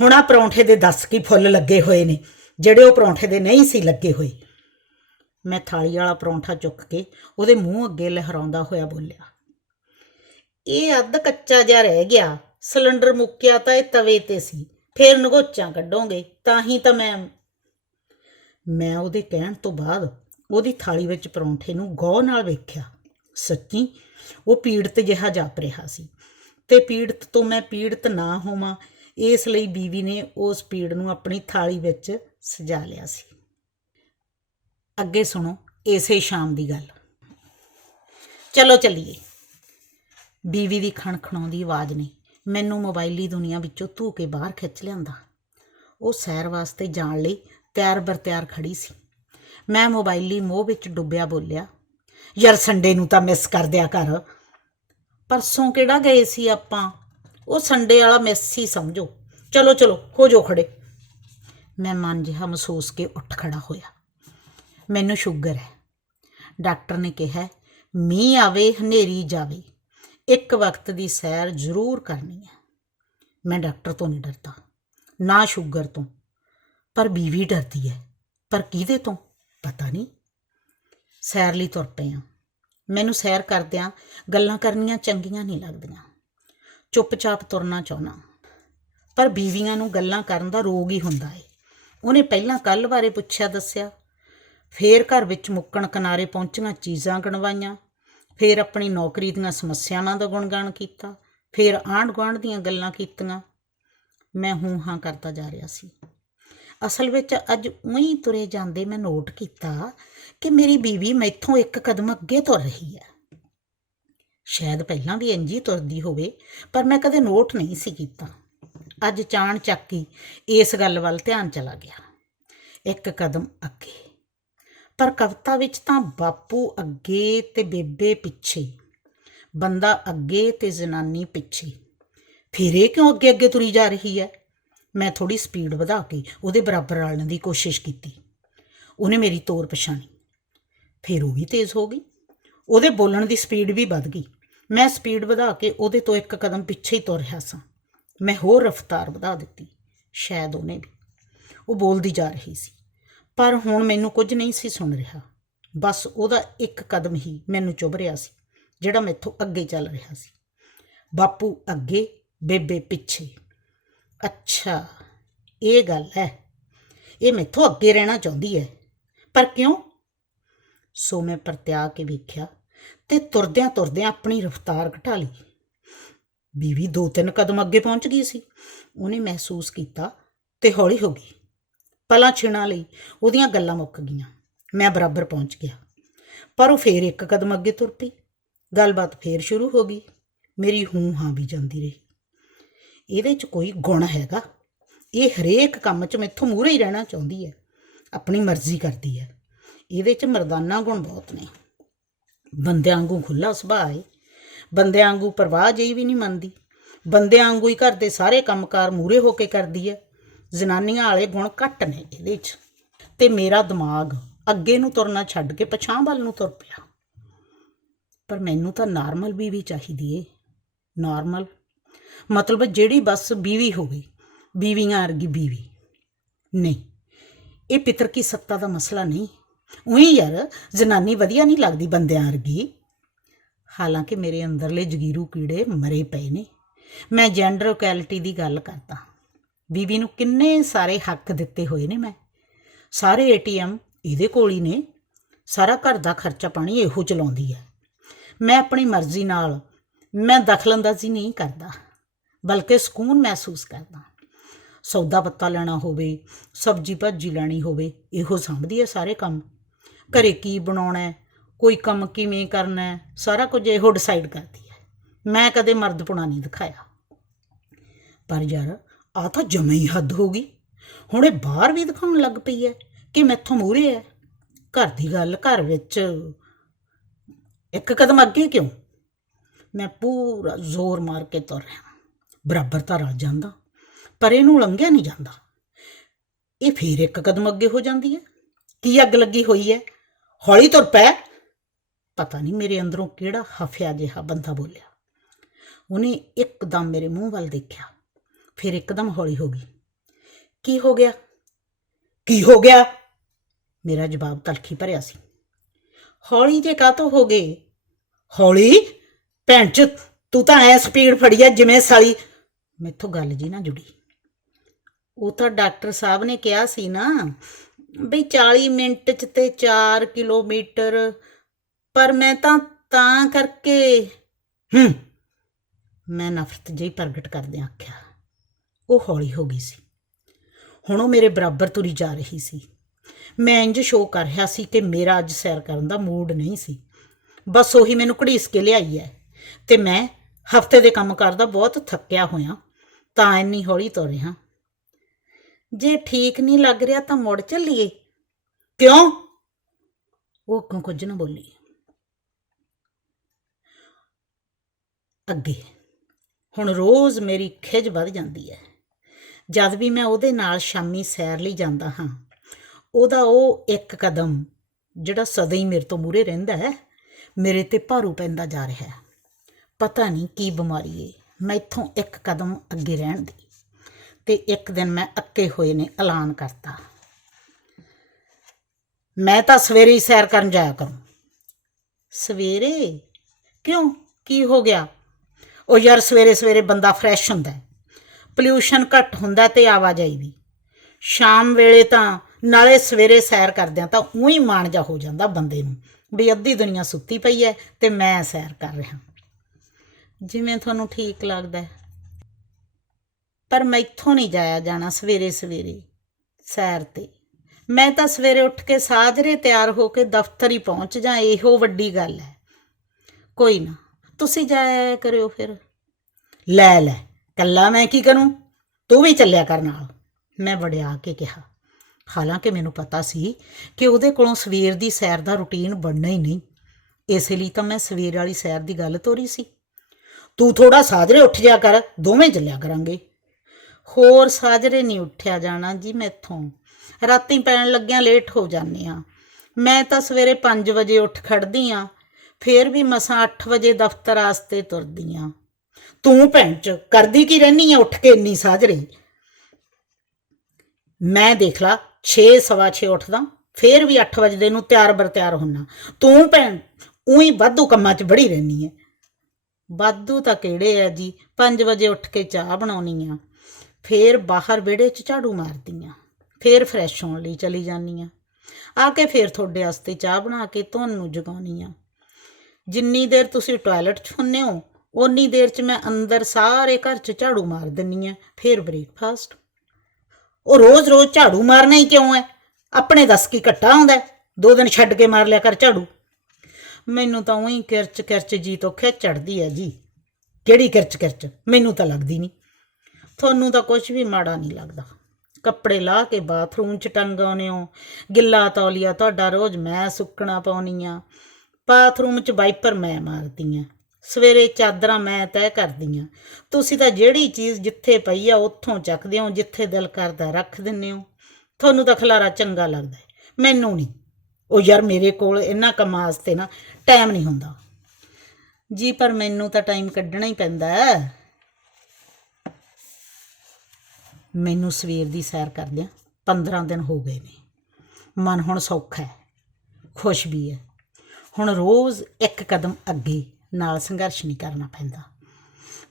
ਹੁਣ ਆ ਪਰੌਂਠੇ ਦੇ ਦੱਸ ਕੀ ਫੁੱਲ ਲੱਗੇ ਹੋਏ ਨੇ? ਜਿਹੜੇ ਉਹ ਪਰੌਂਠੇ ਦੇ ਨਹੀਂ ਸੀ ਲੱਗੇ ਹੋਏ। ਮੈਂ ਥਾਲੀ ਵਾਲਾ ਪਰੌਂਠਾ ਚੁੱਕ ਕੇ ਉਹਦੇ ਮੂੰਹ ਅੱਗੇ ਲਹਿਰਾਉਂਦਾ ਹੋਇਆ ਬੋਲਿਆ, ਇਹ ਅੱਧ ਕੱਚਾ ਜਿਹਾ ਰਹਿ ਗਿਆ, ਸਿਲੰਡਰ ਮੁੱਕਿਆ ਤਾਂ ਇਹ ਤਵੇ ਤੇ ਸੀ, ਫੇਰ ਨਗੋਚਾਂ ਕੱਢੋਗੇ, ਤਾਂ ਹੀ ਤਾਂ ਮੈਂ ਮੈਂ ਉਹਦੇ ਕਹਿਣ ਤੋਂ ਬਾਅਦ ਉਹਦੀ ਥਾਲੀ ਵਿੱਚ ਪਰੌਂਠੇ ਨੂੰ ਗੌਰ ਨਾਲ ਵੇਖਿਆ, ਸੱਚੀ ਉਹ ਪੀੜਤ ਜਿਹਾ ਜਾਪ ਰਿਹਾ ਸੀ, ਤੇ ਪੀੜਤ ਤੋਂ ਮੈਂ ਪੀੜਤ ਨਾ ਹੋਵਾਂ, ਇਸ ਲਈ ਬੀਵੀ ਨੇ ਉਸ ਪੀੜ ਨੂੰ ਆਪਣੀ ਥਾਲੀ ਵਿੱਚ ਸਜਾ ਲਿਆ ਸੀ। ਅੱਗੇ ਸੁਣੋ, ਇਸੇ ਸ਼ਾਮ ਦੀ ਗੱਲ। ਚਲੋ ਚੱਲੀਏ। ਬੀਵੀ ਦੀ ਖਣਖਣਾਉਂਦੀ ਆਵਾਜ਼ ਨੇ ਮੈਨੂੰ ਮੋਬਾਈਲੀ ਦੁਨੀਆ ਵਿੱਚੋਂ ਧੂ ਕੇ ਬਾਹਰ ਖਿੱਚ ਲਿਆਂਦਾ। ਉਹ ਸੈਰ ਵਾਸਤੇ ਜਾਣ ਲਈ ਤਿਆਰ ਬਰਤਿਆਰ ਖੜੀ ਸੀ। ਮੈਂ ਮੋਬਾਈਲੀ ਮੋਹ ਵਿੱਚ ਡੁੱਬਿਆ ਬੋਲਿਆ, ਯਾਰ ਸੰਡੇ ਨੂੰ ਤਾਂ ਮਿਸ ਕਰ ਦਿਆ ਕਰ। ਪਰਸੋਂ ਕਿਹੜਾ ਗਏ ਸੀ ਆਪਾਂ? ਉਹ ਸੰਡੇ ਵਾਲਾ ਮਿਸ ਹੀ ਸਮਝੋ। ਚਲੋ ਚਲੋ, ਹੋ ਜੋ ਖੜੇ। ਮੈਂ ਮਨ ਜਿਹਾ ਮਹਿਸੂਸ ਕੇ ਉੱਠ ਖੜਾ ਹੋਇਆ। ਮੈਨੂੰ ਸ਼ੂਗਰ ਹੈ। ਡਾਕਟਰ ਨੇ ਕਿਹਾ, ਮੀਂਹ ਆਵੇ, ਹਨੇਰੀ ਜਾਵੇ। ਇੱਕ ਵਕਤ ਦੀ ਸੈਰ ਜ਼ਰੂਰ ਕਰਨੀ ਹੈ। ਮੈਂ ਡਾਕਟਰ ਤੋਂ ਨਹੀਂ ਡਰਦਾ, ਨਾ ਸ਼ੂਗਰ ਤੋਂ। ਪਰ ਬੀਵੀ ਡਰਦੀ ਹੈ। ਪਰ ਕਿਹਦੇ ਤੋਂ? ਪਤਾ ਨਹੀਂ। ਸੈਰ ਲਈ ਤੁਰ ਪਏ ਹਾਂ। ਮੈਨੂੰ ਸੈਰ ਕਰਦਿਆਂ ਗੱਲਾਂ ਕਰਨੀਆਂ ਚੰਗੀਆਂ ਨਹੀਂ ਲੱਗਦੀਆਂ। ਚੁੱਪਚਾਪ ਤੁਰਨਾ ਚਾਹੁੰਦਾ ਪਰ ਬੀਵੀਆਂ ਨੂੰ ਗੱਲਾਂ ਕਰਨ ਦਾ ਰੋਗ ਹੀ ਹੁੰਦਾ ਏ ਉਹਨੇ ਪਹਿਲਾਂ ਕੱਲ ਬਾਰੇ ਪੁੱਛਿਆ, ਦੱਸਿਆ। ਫੇਰ ਘਰ ਵਿੱਚ ਮੁੱਕਣ ਕਿਨਾਰੇ ਪਹੁੰਚੀਆਂ ਚੀਜ਼ਾਂ ਗਣਵਾਈਆਂ, ਫੇਰ ਆਪਣੀ ਨੌਕਰੀ ਦੀਆਂ ਸਮੱਸਿਆਵਾਂ ਦਾ ਗੁਣਗਾਨ ਕੀਤਾ, ਫੇਰ ਆਂਢ ਗੁਆਂਢ ਦੀਆਂ ਗੱਲਾਂ ਕੀਤੀਆਂ। ਮੈਂ ਹੂੰ ਹਾਂ ਕਰਦਾ ਜਾ ਰਿਹਾ ਸੀ। ਅਸਲ ਵਿੱਚ ਅੱਜ ਉਹੀ ਤੁਰੇ ਜਾਂਦੇ ਮੈਂ ਨੋਟ ਕੀਤਾ ਕਿ ਮੇਰੀ ਬੀਵੀ ਮੈਥੋਂ ਇੱਕ ਕਦਮ ਅੱਗੇ ਤੁਰ ਰਹੀ ਹੈ। ਸ਼ਾਇਦ ਪਹਿਲਾਂ ਵੀ ਇੰਜੀ ਤੁਰਦੀ ਹੋਵੇ, ਪਰ ਮੈਂ ਕਦੇ ਨੋਟ ਨਹੀਂ ਸੀ ਕੀਤਾ। ਅੱਜ ਚਾਣ ਚੱਕੀ ਇਸ ਗੱਲ ਵੱਲ ਧਿਆਨ ਚਲਾ ਗਿਆ। ਇੱਕ ਕਦਮ ਅੱਗੇ। ਪਰ ਕਵਿਤਾ ਵਿੱਚ ਤਾਂ ਬਾਪੂ ਅੱਗੇ ਤੇ ਬੇਬੇ ਪਿੱਛੇ, ਬੰਦਾ ਅੱਗੇ ਤੇ ਜ਼ਨਾਨੀ ਪਿੱਛੇ। ਫਿਰ ਇਹ ਕਿਉਂ ਅੱਗੇ ਅੱਗੇ ਤੁਰੀ ਜਾ ਰਹੀ ਹੈ? ਮੈਂ ਥੋੜੀ ਸਪੀਡ ਵਧਾ ਕੇ ਉਹਦੇ ਬਰਾਬਰ ਰਲਣ ਦੀ ਕੋਸ਼ਿਸ਼ ਕੀਤੀ। ਉਹਨੇ ਮੇਰੀ ਤੋਰ ਪਛਾਣੀ। ਫਿਰ ਉਹ ਵੀ ਤੇਜ਼ ਹੋ ਗਈ। ਉਹਦੇ ਬੋਲਣ ਦੀ ਸਪੀਡ ਵੀ ਵੱਧ ਗਈ। ਮੈਂ ਸਪੀਡ ਵਧਾ ਕੇ ਉਹਦੇ ਤੋਂ ਇੱਕ ਕਦਮ ਪਿੱਛੇ ਹੀ ਤੁਰ ਰਿਹਾ ਸਾਂ। ਮੈਂ ਹੋਰ ਰਫ਼ਤਾਰ ਵਧਾ ਦਿੱਤੀ। ਸ਼ਾਇਦ ਉਹਨੇ ਵੀ। ਉਹ ਬੋਲਦੀ ਜਾ ਰਹੀ ਸੀ। ਪਰ ਹੁਣ ਮੈਨੂੰ ਕੁਝ ਨਹੀਂ ਸੀ ਸੁਣ ਰਿਹਾ। ਬਸ ਉਹਦਾ ਇੱਕ ਕਦਮ ਹੀ ਮੈਨੂੰ ਚੁੱਭ ਰਿਹਾ ਸੀ, ਜਿਹੜਾ ਮੈਥੋਂ ਅੱਗੇ ਚੱਲ ਰਿਹਾ ਸੀ। ਬਾਪੂ ਅੱਗੇ, ਬੇਬੇ ਪਿੱਛੇ। ਅੱਛਾ, ਇਹ ਗੱਲ ਹੈ। ਇਹ ਮੈਥੋਂ ਅੱਗੇ ਰਹਿਣਾ ਚਾਹੁੰਦੀ ਹੈ। ਪਰ ਕਿਉਂ? ਸੋ ਮੈਂ ਪਰਤਿਆ ਕੇ ਵੇਖਿਆ ਤੇ ਤੁਰਦਿਆਂ ਤੁਰਦਿਆਂ ਆਪਣੀ ਰਫ਼ਤਾਰ ਘਟਾ ਲਈ। ਬੀਵੀ ਦੋ ਤਿੰਨ ਕਦਮ ਅੱਗੇ ਪਹੁੰਚ ਗਈ ਸੀ। ਉਹਨੇ ਮਹਿਸੂਸ ਕੀਤਾ ਤੇ ਹੌਲੀ ਹੋ ਗਈ। ਪਲਾਂ ਛਿਣਾ ਲਈ ਉਹਦੀਆਂ ਗੱਲਾਂ ਮੁੱਕ ਗਈਆਂ। ਮੈਂ ਬਰਾਬਰ ਪਹੁੰਚ ਗਿਆ। ਪਰ ਉਹ ਫੇਰ ਇੱਕ ਕਦਮ ਅੱਗੇ ਤੁਰ ਪਈ। ਗੱਲਬਾਤ ਫੇਰ ਸ਼ੁਰੂ ਹੋ ਗਈ। ਮੇਰੀ ਹੂੰ ਹਾਂ ਵੀ ਜਾਂਦੀ ਰਹੀ। ਇਹਦੇ 'ਚ ਕੋਈ ਗੁਣ ਹੈਗਾ? ਇਹ ਹਰੇਕ ਕੰਮ 'ਚ ਮੈਥੋਂ ਮੂਹਰੇ ਹੀ ਰਹਿਣਾ ਚਾਹੁੰਦੀ ਹੈ। ਆਪਣੀ ਮਰਜ਼ੀ ਕਰਦੀ ਹੈ। ਇਹਦੇ 'ਚ ਮਰਦਾਨਾ ਗੁਣ ਬਹੁਤ ਨੇ। ਬੰਦਿਆਂ ਵਾਂਗੂ ਖੁੱਲਾ ਸੁਭਾਅ ਹੈ ਬੰਦਿਆਂ ਵਾਂਗੂ ਪਰਵਾਹ ਜਿਹੀ ਵੀ ਨਹੀਂ ਮੰਨਦੀ। ਬੰਦਿਆਂ ਵਾਂਗੂ ਹੀ ਘਰ ਦੇ ਸਾਰੇ ਕੰਮਕਾਰ ਮੂਹਰੇ ਹੋ ਕੇ ਕਰਦੀ ਹੈ। ਜ਼ਨਾਨੀਆਂ ਵਾਲੇ ਗੁਣ ਘੱਟ ਨੇ ਇਹਦੇ 'ਚ ਤੇ ਮੇਰਾ ਦਿਮਾਗ ਅੱਗੇ ਨੂੰ ਤੁਰਨਾ ਛੱਡ ਕੇ ਪਛਾਂ ਵੱਲ ਨੂੰ ਤੁਰ ਪਿਆ। ਪਰ ਮੈਨੂੰ ਤਾਂ ਨਾਰਮਲ ਬੀਵੀ ਚਾਹੀਦੀ ਏ। ਨਾਰਮਲ। ਮਤਲਬ ਜਿਹੜੀ ਬਸ ਬੀਵੀ ਹੋਵੇ, ਬੀਵੀਆਂ ਵਰਗੀ ਬੀਵੀ। ਨਹੀਂ। ਇਹ ਪਿਤਰ ਕੀ ਸੱਤਾ ਦਾ ਮਸਲਾ ਨਹੀਂ। ਉਹੀ ਯਾਰ, ਜਨਾਨੀ ਵਧੀਆ ਨਹੀਂ ਲੱਗਦੀ ਬੰਦਿਆਂ ਵਰਗੀ। ਹਾਲਾਂਕਿ ਮੇਰੇ ਅੰਦਰਲੇ ਜਗੀਰੂ ਕੀੜੇ ਮਰੇ ਪਏ ਨੇ। ਮੈਂ ਜੈਂਡਰ ਇਕੁਐਲਿਟੀ ਦੀ ਗੱਲ ਕਰਦਾ। ਬੀਬੀ ਨੂੰ ਕਿੰਨੇ ਸਾਰੇ ਹੱਕ ਦਿੱਤੇ ਹੋਏ ਨੇ ਮੈਂ। ਸਾਰੇ ਏਟੀਐਮ ਇਹਦੇ ਕੋਲ ਹੀ ਨੇ। ਸਾਰਾ ਘਰ ਦਾ ਖਰਚਾ ਪਾਣੀ ਇਹੋ ਚਲਾਉਂਦੀ ਹੈ ਮੈਂ ਆਪਣੀ ਮਰਜ਼ੀ ਨਾਲ ਮੈਂ ਦਖਲਅੰਦਾਜ਼ੀ ਨਹੀਂ ਕਰਦਾ, ਬਲਕਿ ਸਕੂਨ ਮਹਿਸੂਸ ਕਰਦਾ। ਸੌਦਾ ਪੱਤਾ ਲੈਣਾ ਹੋਵੇ, ਸਬਜੀ ਭਾਜੀ ਲੈਣੀ ਹੋਵੇ, ਇਹੋ ਸੰਭਦੀ ਹੈ ਸਾਰੇ ਕੰਮ। ਘਰੇ ਕੀ ਬਣਾਉਣਾ ਹੈ ਕੋਈ ਕੰਮ ਕਿਵੇਂ ਕਰਨਾ ਹੈ ਸਾਰਾ ਕੁਝ ਇਹੋ ਡਿਸਾਈਡ ਕਰਦੀ ਹੈ ਮੈਂ ਕਦੇ ਮਰਦਪੁਣਾ ਨਹੀਂ ਦਿਖਾਇਆ। ਪਰ ਯਾਰ ਆ ਤਾਂ ਜਮੇ ਹੀ ਹੱਦ ਹੋ ਗਈ। ਹੁਣ ਇਹ ਬਾਹਰ ਵੀ ਦਿਖਾਉਣ ਲੱਗ ਪਈ ਹੈ ਕਿ ਮੈਥੋਂ ਮੂਰੇ ਹੈ ਘਰ ਦੀ ਗੱਲ, ਘਰ ਵਿੱਚ ਇੱਕ ਕਦਮ ਅੱਗੇ ਕਿਉਂ? ਮੈਂ ਪੂਰਾ ਜ਼ੋਰ ਮਾਰ ਕੇ ਤੁਰ ਰਿਹਾ। ਬਰਾਬਰ ਤਾਂ ਰਲ ਜਾਂਦਾ, ਪਰ ਇਹਨੂੰ ਲੰਘਿਆ ਨਹੀਂ ਜਾਂਦਾ। ਇਹ ਫੇਰ ਇੱਕ ਕਦਮ ਅੱਗੇ ਹੋ ਜਾਂਦੀ ਹੈ ਕੀ ਅੱਗ ਲੱਗੀ ਹੋਈ ਹੈ ਹੌਲੀ ਤੁਰ ਪੈ। ਪਤਾ ਨਹੀਂ ਮੇਰੇ ਅੰਦਰੋਂ ਕਿਹੜਾ ਹਫਿਆ ਜਿਹਾ ਬੰਦਾ ਬੋਲਿਆ। ਉਹਨੇ ਇੱਕਦਮ ਮੇਰੇ ਮੂੰਹ ਵੱਲ ਦੇਖਿਆ। ਫਿਰ ਇੱਕਦਮ ਹੌਲੀ ਹੋ ਗਈ। ਕੀ ਹੋ ਗਿਆ? ਕੀ ਹੋ ਗਿਆ? ਮੇਰਾ ਜਵਾਬ ਤਲਖੀ ਭਰਿਆ ਸੀ। ਹੌਲੀ ਜੇ ਕਾਤੋਂ ਹੋ ਗਏ? ਹੌਲੀ? ਭੈਣ ਚ ਤੂੰ ਤਾਂ ਐ ਸਪੀਡ ਫੜੀ ਐ ਜਿਵੇਂ ਸਾਲੀ। ਮੈਥੋਂ ਗੱਲ ਜੀ ਨਾ ਜੁੜੀ। ਉਹ ਤਾਂ ਡਾਕਟਰ ਸਾਹਿਬ ਨੇ ਕਿਹਾ ਸੀ ਨਾ ਬਈ 40 ਮਿੰਟ ਚ ਤੇ 4 ਕਿਲੋਮੀਟਰ। ਪਰ ਮੈਂ ਤਾਂ ਤਾਂ ਕਰਕੇ। ਹੂੰ। ਮੈਂ ਨਫ਼ਰਤ ਜਿਹੀ ਪ੍ਰਗਟ ਕਰਦਿਆਂ ਆਖਿਆ ਉਹ ਹੌਲੀ ਹੋ ਗਈ ਸੀ। ਹੁਣ ਉਹ ਮੇਰੇ ਬਰਾਬਰ ਤੁਰੀ ਜਾ ਰਹੀ ਸੀ। ਮੈਂ ਇੰਜ ਸ਼ੋਅ ਕਰ ਰਿਹਾ ਸੀ ਕਿ ਮੇਰਾ ਅੱਜ ਸੈਰ ਕਰਨ ਦਾ ਮੂਡ ਨਹੀਂ ਸੀ। ਬਸ ਉਹੀ ਮੈਨੂੰ ਘੜੀਸ ਕੇ ਲਿਆਈ ਹੈ ਤੇ ਮੈਂ ਹਫ਼ਤੇ ਦੇ ਕੰਮ ਕਰਦਾ ਬਹੁਤ ਥੱਕਿਆ ਹੋਇਆ ਤਾਂ ਇੰਨੀ ਹੌਲੀ ਤੁਰ ਰਿਹਾ। ਜੇ ਠੀਕ ਨਹੀਂ ਲੱਗ ਰਿਹਾ ਤਾਂ ਮੁੜ ਚੱਲੀਏ। ਕਿਉਂ? ਉਹ ਕਿਉਂ ਕੁਝ ਨਾ ਬੋਲੀ। ਅੱਗੇ। ਹੁਣ ਰੋਜ਼ ਮੇਰੀ ਖਿਜ ਵੱਧ ਜਾਂਦੀ ਹੈ ਜਦ ਵੀ ਮੈਂ ਉਹਦੇ ਨਾਲ ਸ਼ਾਮੀ ਸੈਰ ਲਈ ਜਾਂਦਾ ਹਾਂ, ਉਹਦਾ ਉਹ ਇੱਕ ਕਦਮ, ਜਿਹੜਾ ਸਦਾ ਹੀ ਮੇਰੇ ਤੋਂ ਮੂਰੇ ਰਹਿੰਦਾ ਹੈ, ਮੇਰੇ ਤੇ ਭਾਰੂ ਪੈਂਦਾ ਜਾ ਰਿਹਾ ਹੈ। ਪਤਾ ਨਹੀਂ ਕੀ ਬਿਮਾਰੀ ਏ ਇੱਥੋਂ ਇੱਕ ਕਦਮ ਅੱਗੇ ਰਹਿਣ ਦੀ ਤੇ ਇੱਕ ਦਿਨ ਮੈਂ ਅੱਕੇ ਹੋਏ ਨੇ ਐਲਾਨ ਕਰਤਾ। ਮੈਂ ਤਾਂ ਸਵੇਰੇ ਹੀ ਸੈਰ ਕਰਨ ਜਾਇਆ ਕਰੂੰ। ਸਵੇਰੇ? ਕਿਉਂ? ਕੀ ਹੋ ਗਿਆ? ਉਹ ਯਾਰ ਸਵੇਰੇ ਸਵੇਰੇ ਬੰਦਾ ਫਰੈਸ਼ ਹੁੰਦਾ ਹੈ। ਪੋਲਿਊਸ਼ਨ ਘੱਟ ਹੁੰਦਾ ਤੇ ਆਵਾਜਾਈ ਵੀ। ਸ਼ਾਮ ਵੇਲੇ ਤਾਂ ਨਾਲੇ ਸਵੇਰੇ ਸੈਰ ਕਰਦਿਆਂ ਤਾਂ ਉਹੀ ਮਾਣ ਜਾ ਹੋ ਜਾਂਦਾ ਬੰਦੇ ਨੂੰ ਵੀ ਅੱਧੀ ਦੁਨੀਆ ਸੁੱਤੀ ਪਈ ਹੈ ਤੇ ਮੈਂ ਸੈਰ ਕਰ ਰਿਹਾ। ਜਿਵੇਂ ਤੁਹਾਨੂੰ ਠੀਕ ਲੱਗਦਾ। ਹੈ ਪਰ ਮੈਥੋਂ ਨਹੀਂ ਜਾਇਆ ਜਾਣਾ ਸਵੇਰੇ ਸਵੇਰੇ ਸੈਰ ਤੇ। ਮੈਂ ਤਾਂ ਸਵੇਰੇ ਉੱਠ ਕੇ ਸਾਜਰੇ ਤਿਆਰ ਹੋ ਕੇ ਦਫ਼ਤਰ ਹੀ ਪਹੁੰਚ ਜਾਂ ਇਹੋ ਵੱਡੀ ਗੱਲ ਹੈ ਕੋਈ ਨਾ, ਤੁਸੀਂ ਜਾਇਆ ਕਰਿਓ ਫਿਰ। ਲੈ ਲੈ। ਕੱਲਾ ਮੈਂ ਕੀ ਕਰੂੰ? ਤੂੰ ਵੀ ਚੱਲਿਆ ਕਰ ਨਾਲ। ਮੈਂ ਵੜਿਆ ਕੇ ਕਿਹਾ। ਹਾਲਾਂਕਿ ਮੈਨੂੰ ਪਤਾ ਸੀ ਕਿ ਉਹਦੇ ਕੋਲੋਂ ਸਵੇਰ ਦੀ ਸੈਰ ਦਾ ਰੁਟੀਨ ਬਣਨਾ ਹੀ ਨਹੀਂ। ਇਸੇ ਲਈ ਤਾਂ ਮੈਂ ਸਵੇਰ ਵਾਲੀ ਸੈਰ ਦੀ ਗੱਲ ਤੋਰੀ ਸੀ। ਤੂੰ ਥੋੜਾ ਸਾਜਰੇ ਉੱਠ ਜਾ ਕਰ, ਦੋਵੇਂ ਚੱਲਿਆ ਕਰਾਂਗੇ। ਹੋਰ ਸਾਜਰੇ ਨਹੀਂ ਉੱਠਿਆ ਜਾਣਾ ਜੀ ਮੈਥੋਂ। ਰਾਤੀ ਪੈਣ ਲੱਗਿਆਂ ਲੇਟ ਹੋ ਜਾਂਦੇ ਆ। ਮੈਂ ਤਾਂ ਸਵੇਰੇ 5 ਵਜੇ ਉੱਠ ਖੜਦੀ ਆ। ਫੇਰ ਵੀ ਮਸਾਂ 8 ਵਜੇ ਦਫ਼ਤਰ ਆਸਤੇ ਤੁਰਦੀ ਆ। ਤੂੰ ਭੈਣ ਚ, ਕਰਦੀ ਕੀ ਰਹਿਨੀ ਆ? ਉੱਠ ਕੇ ਇੰਨੀ ਸਾਜਰੇ ਮੈਂ ਦੇਖ ਲਾ 6 ਸਵਾ 6 ਉੱਠਦਾ, ਫੇਰ ਵੀ 8 ਵਜੇ ਨੂੰ ਤਿਆਰ ਬਰ ਤਿਆਰ ਹੁੰਨਾ। ਤੂੰ ਭੈਣ, ਉਹੀ ਵਾਧੂ ਕੰਮਾਂ 'ਚ ਬੜੀ ਰਹਿਨੀ ਐ ਵਾਧੂ ਤਾਂ ਕਿਹੜੇ ਆ ਜੀ 5 ਵਜੇ ਉੱਠ ਕੇ ਚਾਹ ਬਣਾਉਣੀ ਆ, ਫੇਰ ਬਾਹਰ ਵਿਹੜੇ 'ਚ ਝਾੜੂ ਮਾਰਦੀ ਆ, ਫੇਰ ਫਰੈਸ਼ ਹੋਣ ਲਈ ਚਲੀ ਜਾਂਦੀ ਆ। ਆ ਕੇ ਫੇਰ ਤੁਹਾਡੇ ਵਾਸਤੇ ਚਾਹ ਬਣਾ ਕੇ ਤੁਹਾਨੂੰ ਜਗਾਉਣੀ ਆ। ਜਿੰਨੀ ਦੇਰ ਤੁਸੀਂ ਟਾਇਲਟ 'ਚ ਹੁੰਨੇ ਹੋ ਉਨੀ ਦੇਰ 'ਚ ਮੈਂ ਅੰਦਰ ਸਾਰੇ ਘਰ 'ਚ ਝਾੜੂ ਮਾਰ ਦਿੰਨੀ ਆ, ਫਿਰ ਬ੍ਰੇਕਫਾਸਟ ਉਹ ਰੋਜ਼-ਰੋਜ਼ ਝਾੜੂ ਮਾਰਨਾ ਹੀ ਕਿਉਂ ਹੈ ਆਪਣੇ ਦੱਸ ਕੀ ਘੱਟਾ ਹੁੰਦਾ ਦੋ ਦਿਨ ਛੱਡ ਕੇ ਮਾਰ ਲਿਆ ਕਰ ਝਾੜੂ। ਮੈਨੂੰ ਤਾਂ ਉਹੀ ਕਿਰਚ ਕਿਰਚ ਜੀ ਤੋਂ ਖਿੱਚ ਚੜਦੀ ਹੈ ਜੀ। ਕਿਹੜੀ ਕਿਰਚ ਕਿਰਚ? ਮੈਨੂੰ ਤਾਂ ਲੱਗਦੀ ਨਹੀਂ ਤੁਹਾਨੂੰ ਤਾਂ ਕੁਝ ਵੀ ਮਾੜਾ ਨਹੀਂ ਲੱਗਦਾ। ਕੱਪੜੇ ਲਾ ਕੇ ਬਾਥਰੂਮ 'ਚ ਟੰਗਾਉਨੇ ਹੋ ਗਿੱਲਾ ਤੌਲੀਆ ਤੁਹਾਡਾ ਰੋਜ਼ ਮੈਂ ਸੁੱਕਣਾ ਪਾਉਣੀ ਆ। ਬਾਥਰੂਮ 'ਚ ਵਾਈਪਰ ਮੈਂ ਮਾਰਦੀ ਆ। ਸਵੇਰੇ ਚਾਦਰਾਂ ਮੈਂ ਤੈਅ ਕਰਦੀ ਆ ਤੁਸੀਂ ਤਾਂ ਜਿਹੜੀ ਚੀਜ਼ ਜਿੱਥੇ ਪਈ ਆ, ਉੱਥੋਂ ਚੱਕਦੇ ਹੋ, ਜਿੱਥੇ ਦਿਲ ਕਰਦਾ ਰੱਖ ਦਿੰਦੇ ਹੋ। ਤੁਹਾਨੂੰ ਤਾਂ ਖਲਾਰਾ ਚੰਗਾ ਲੱਗਦਾ ਮੈਨੂੰ ਨਹੀਂ। ਉਹ ਯਾਰ ਮੇਰੇ ਕੋਲ ਇਹਨਾਂ ਕੰਮਾਂ ਵਾਸਤੇ ਨਾ ਟਾਈਮ ਨਹੀਂ ਹੁੰਦਾ। ਜੀ, ਪਰ ਮੈਨੂੰ ਤਾਂ ਟਾਈਮ ਕੱਢਣਾ ਹੀ ਪੈਂਦਾ ਮੈਨੂੰ ਸਵੇਰ ਦੀ ਸੈਰ ਕਰਦਿਆਂ 15 ਦਿਨ ਹੋ ਗਏ ਨੇ। ਮਨ ਹੁਣ ਸੌਖਾ ਹੈ। ਖੁਸ਼ ਵੀ ਹੈ। ਹੁਣ ਰੋਜ਼ ਇੱਕ ਕਦਮ ਅੱਗੇ ਨਾਲ ਸੰਘਰਸ਼ ਨਹੀਂ ਕਰਨਾ ਪੈਂਦਾ।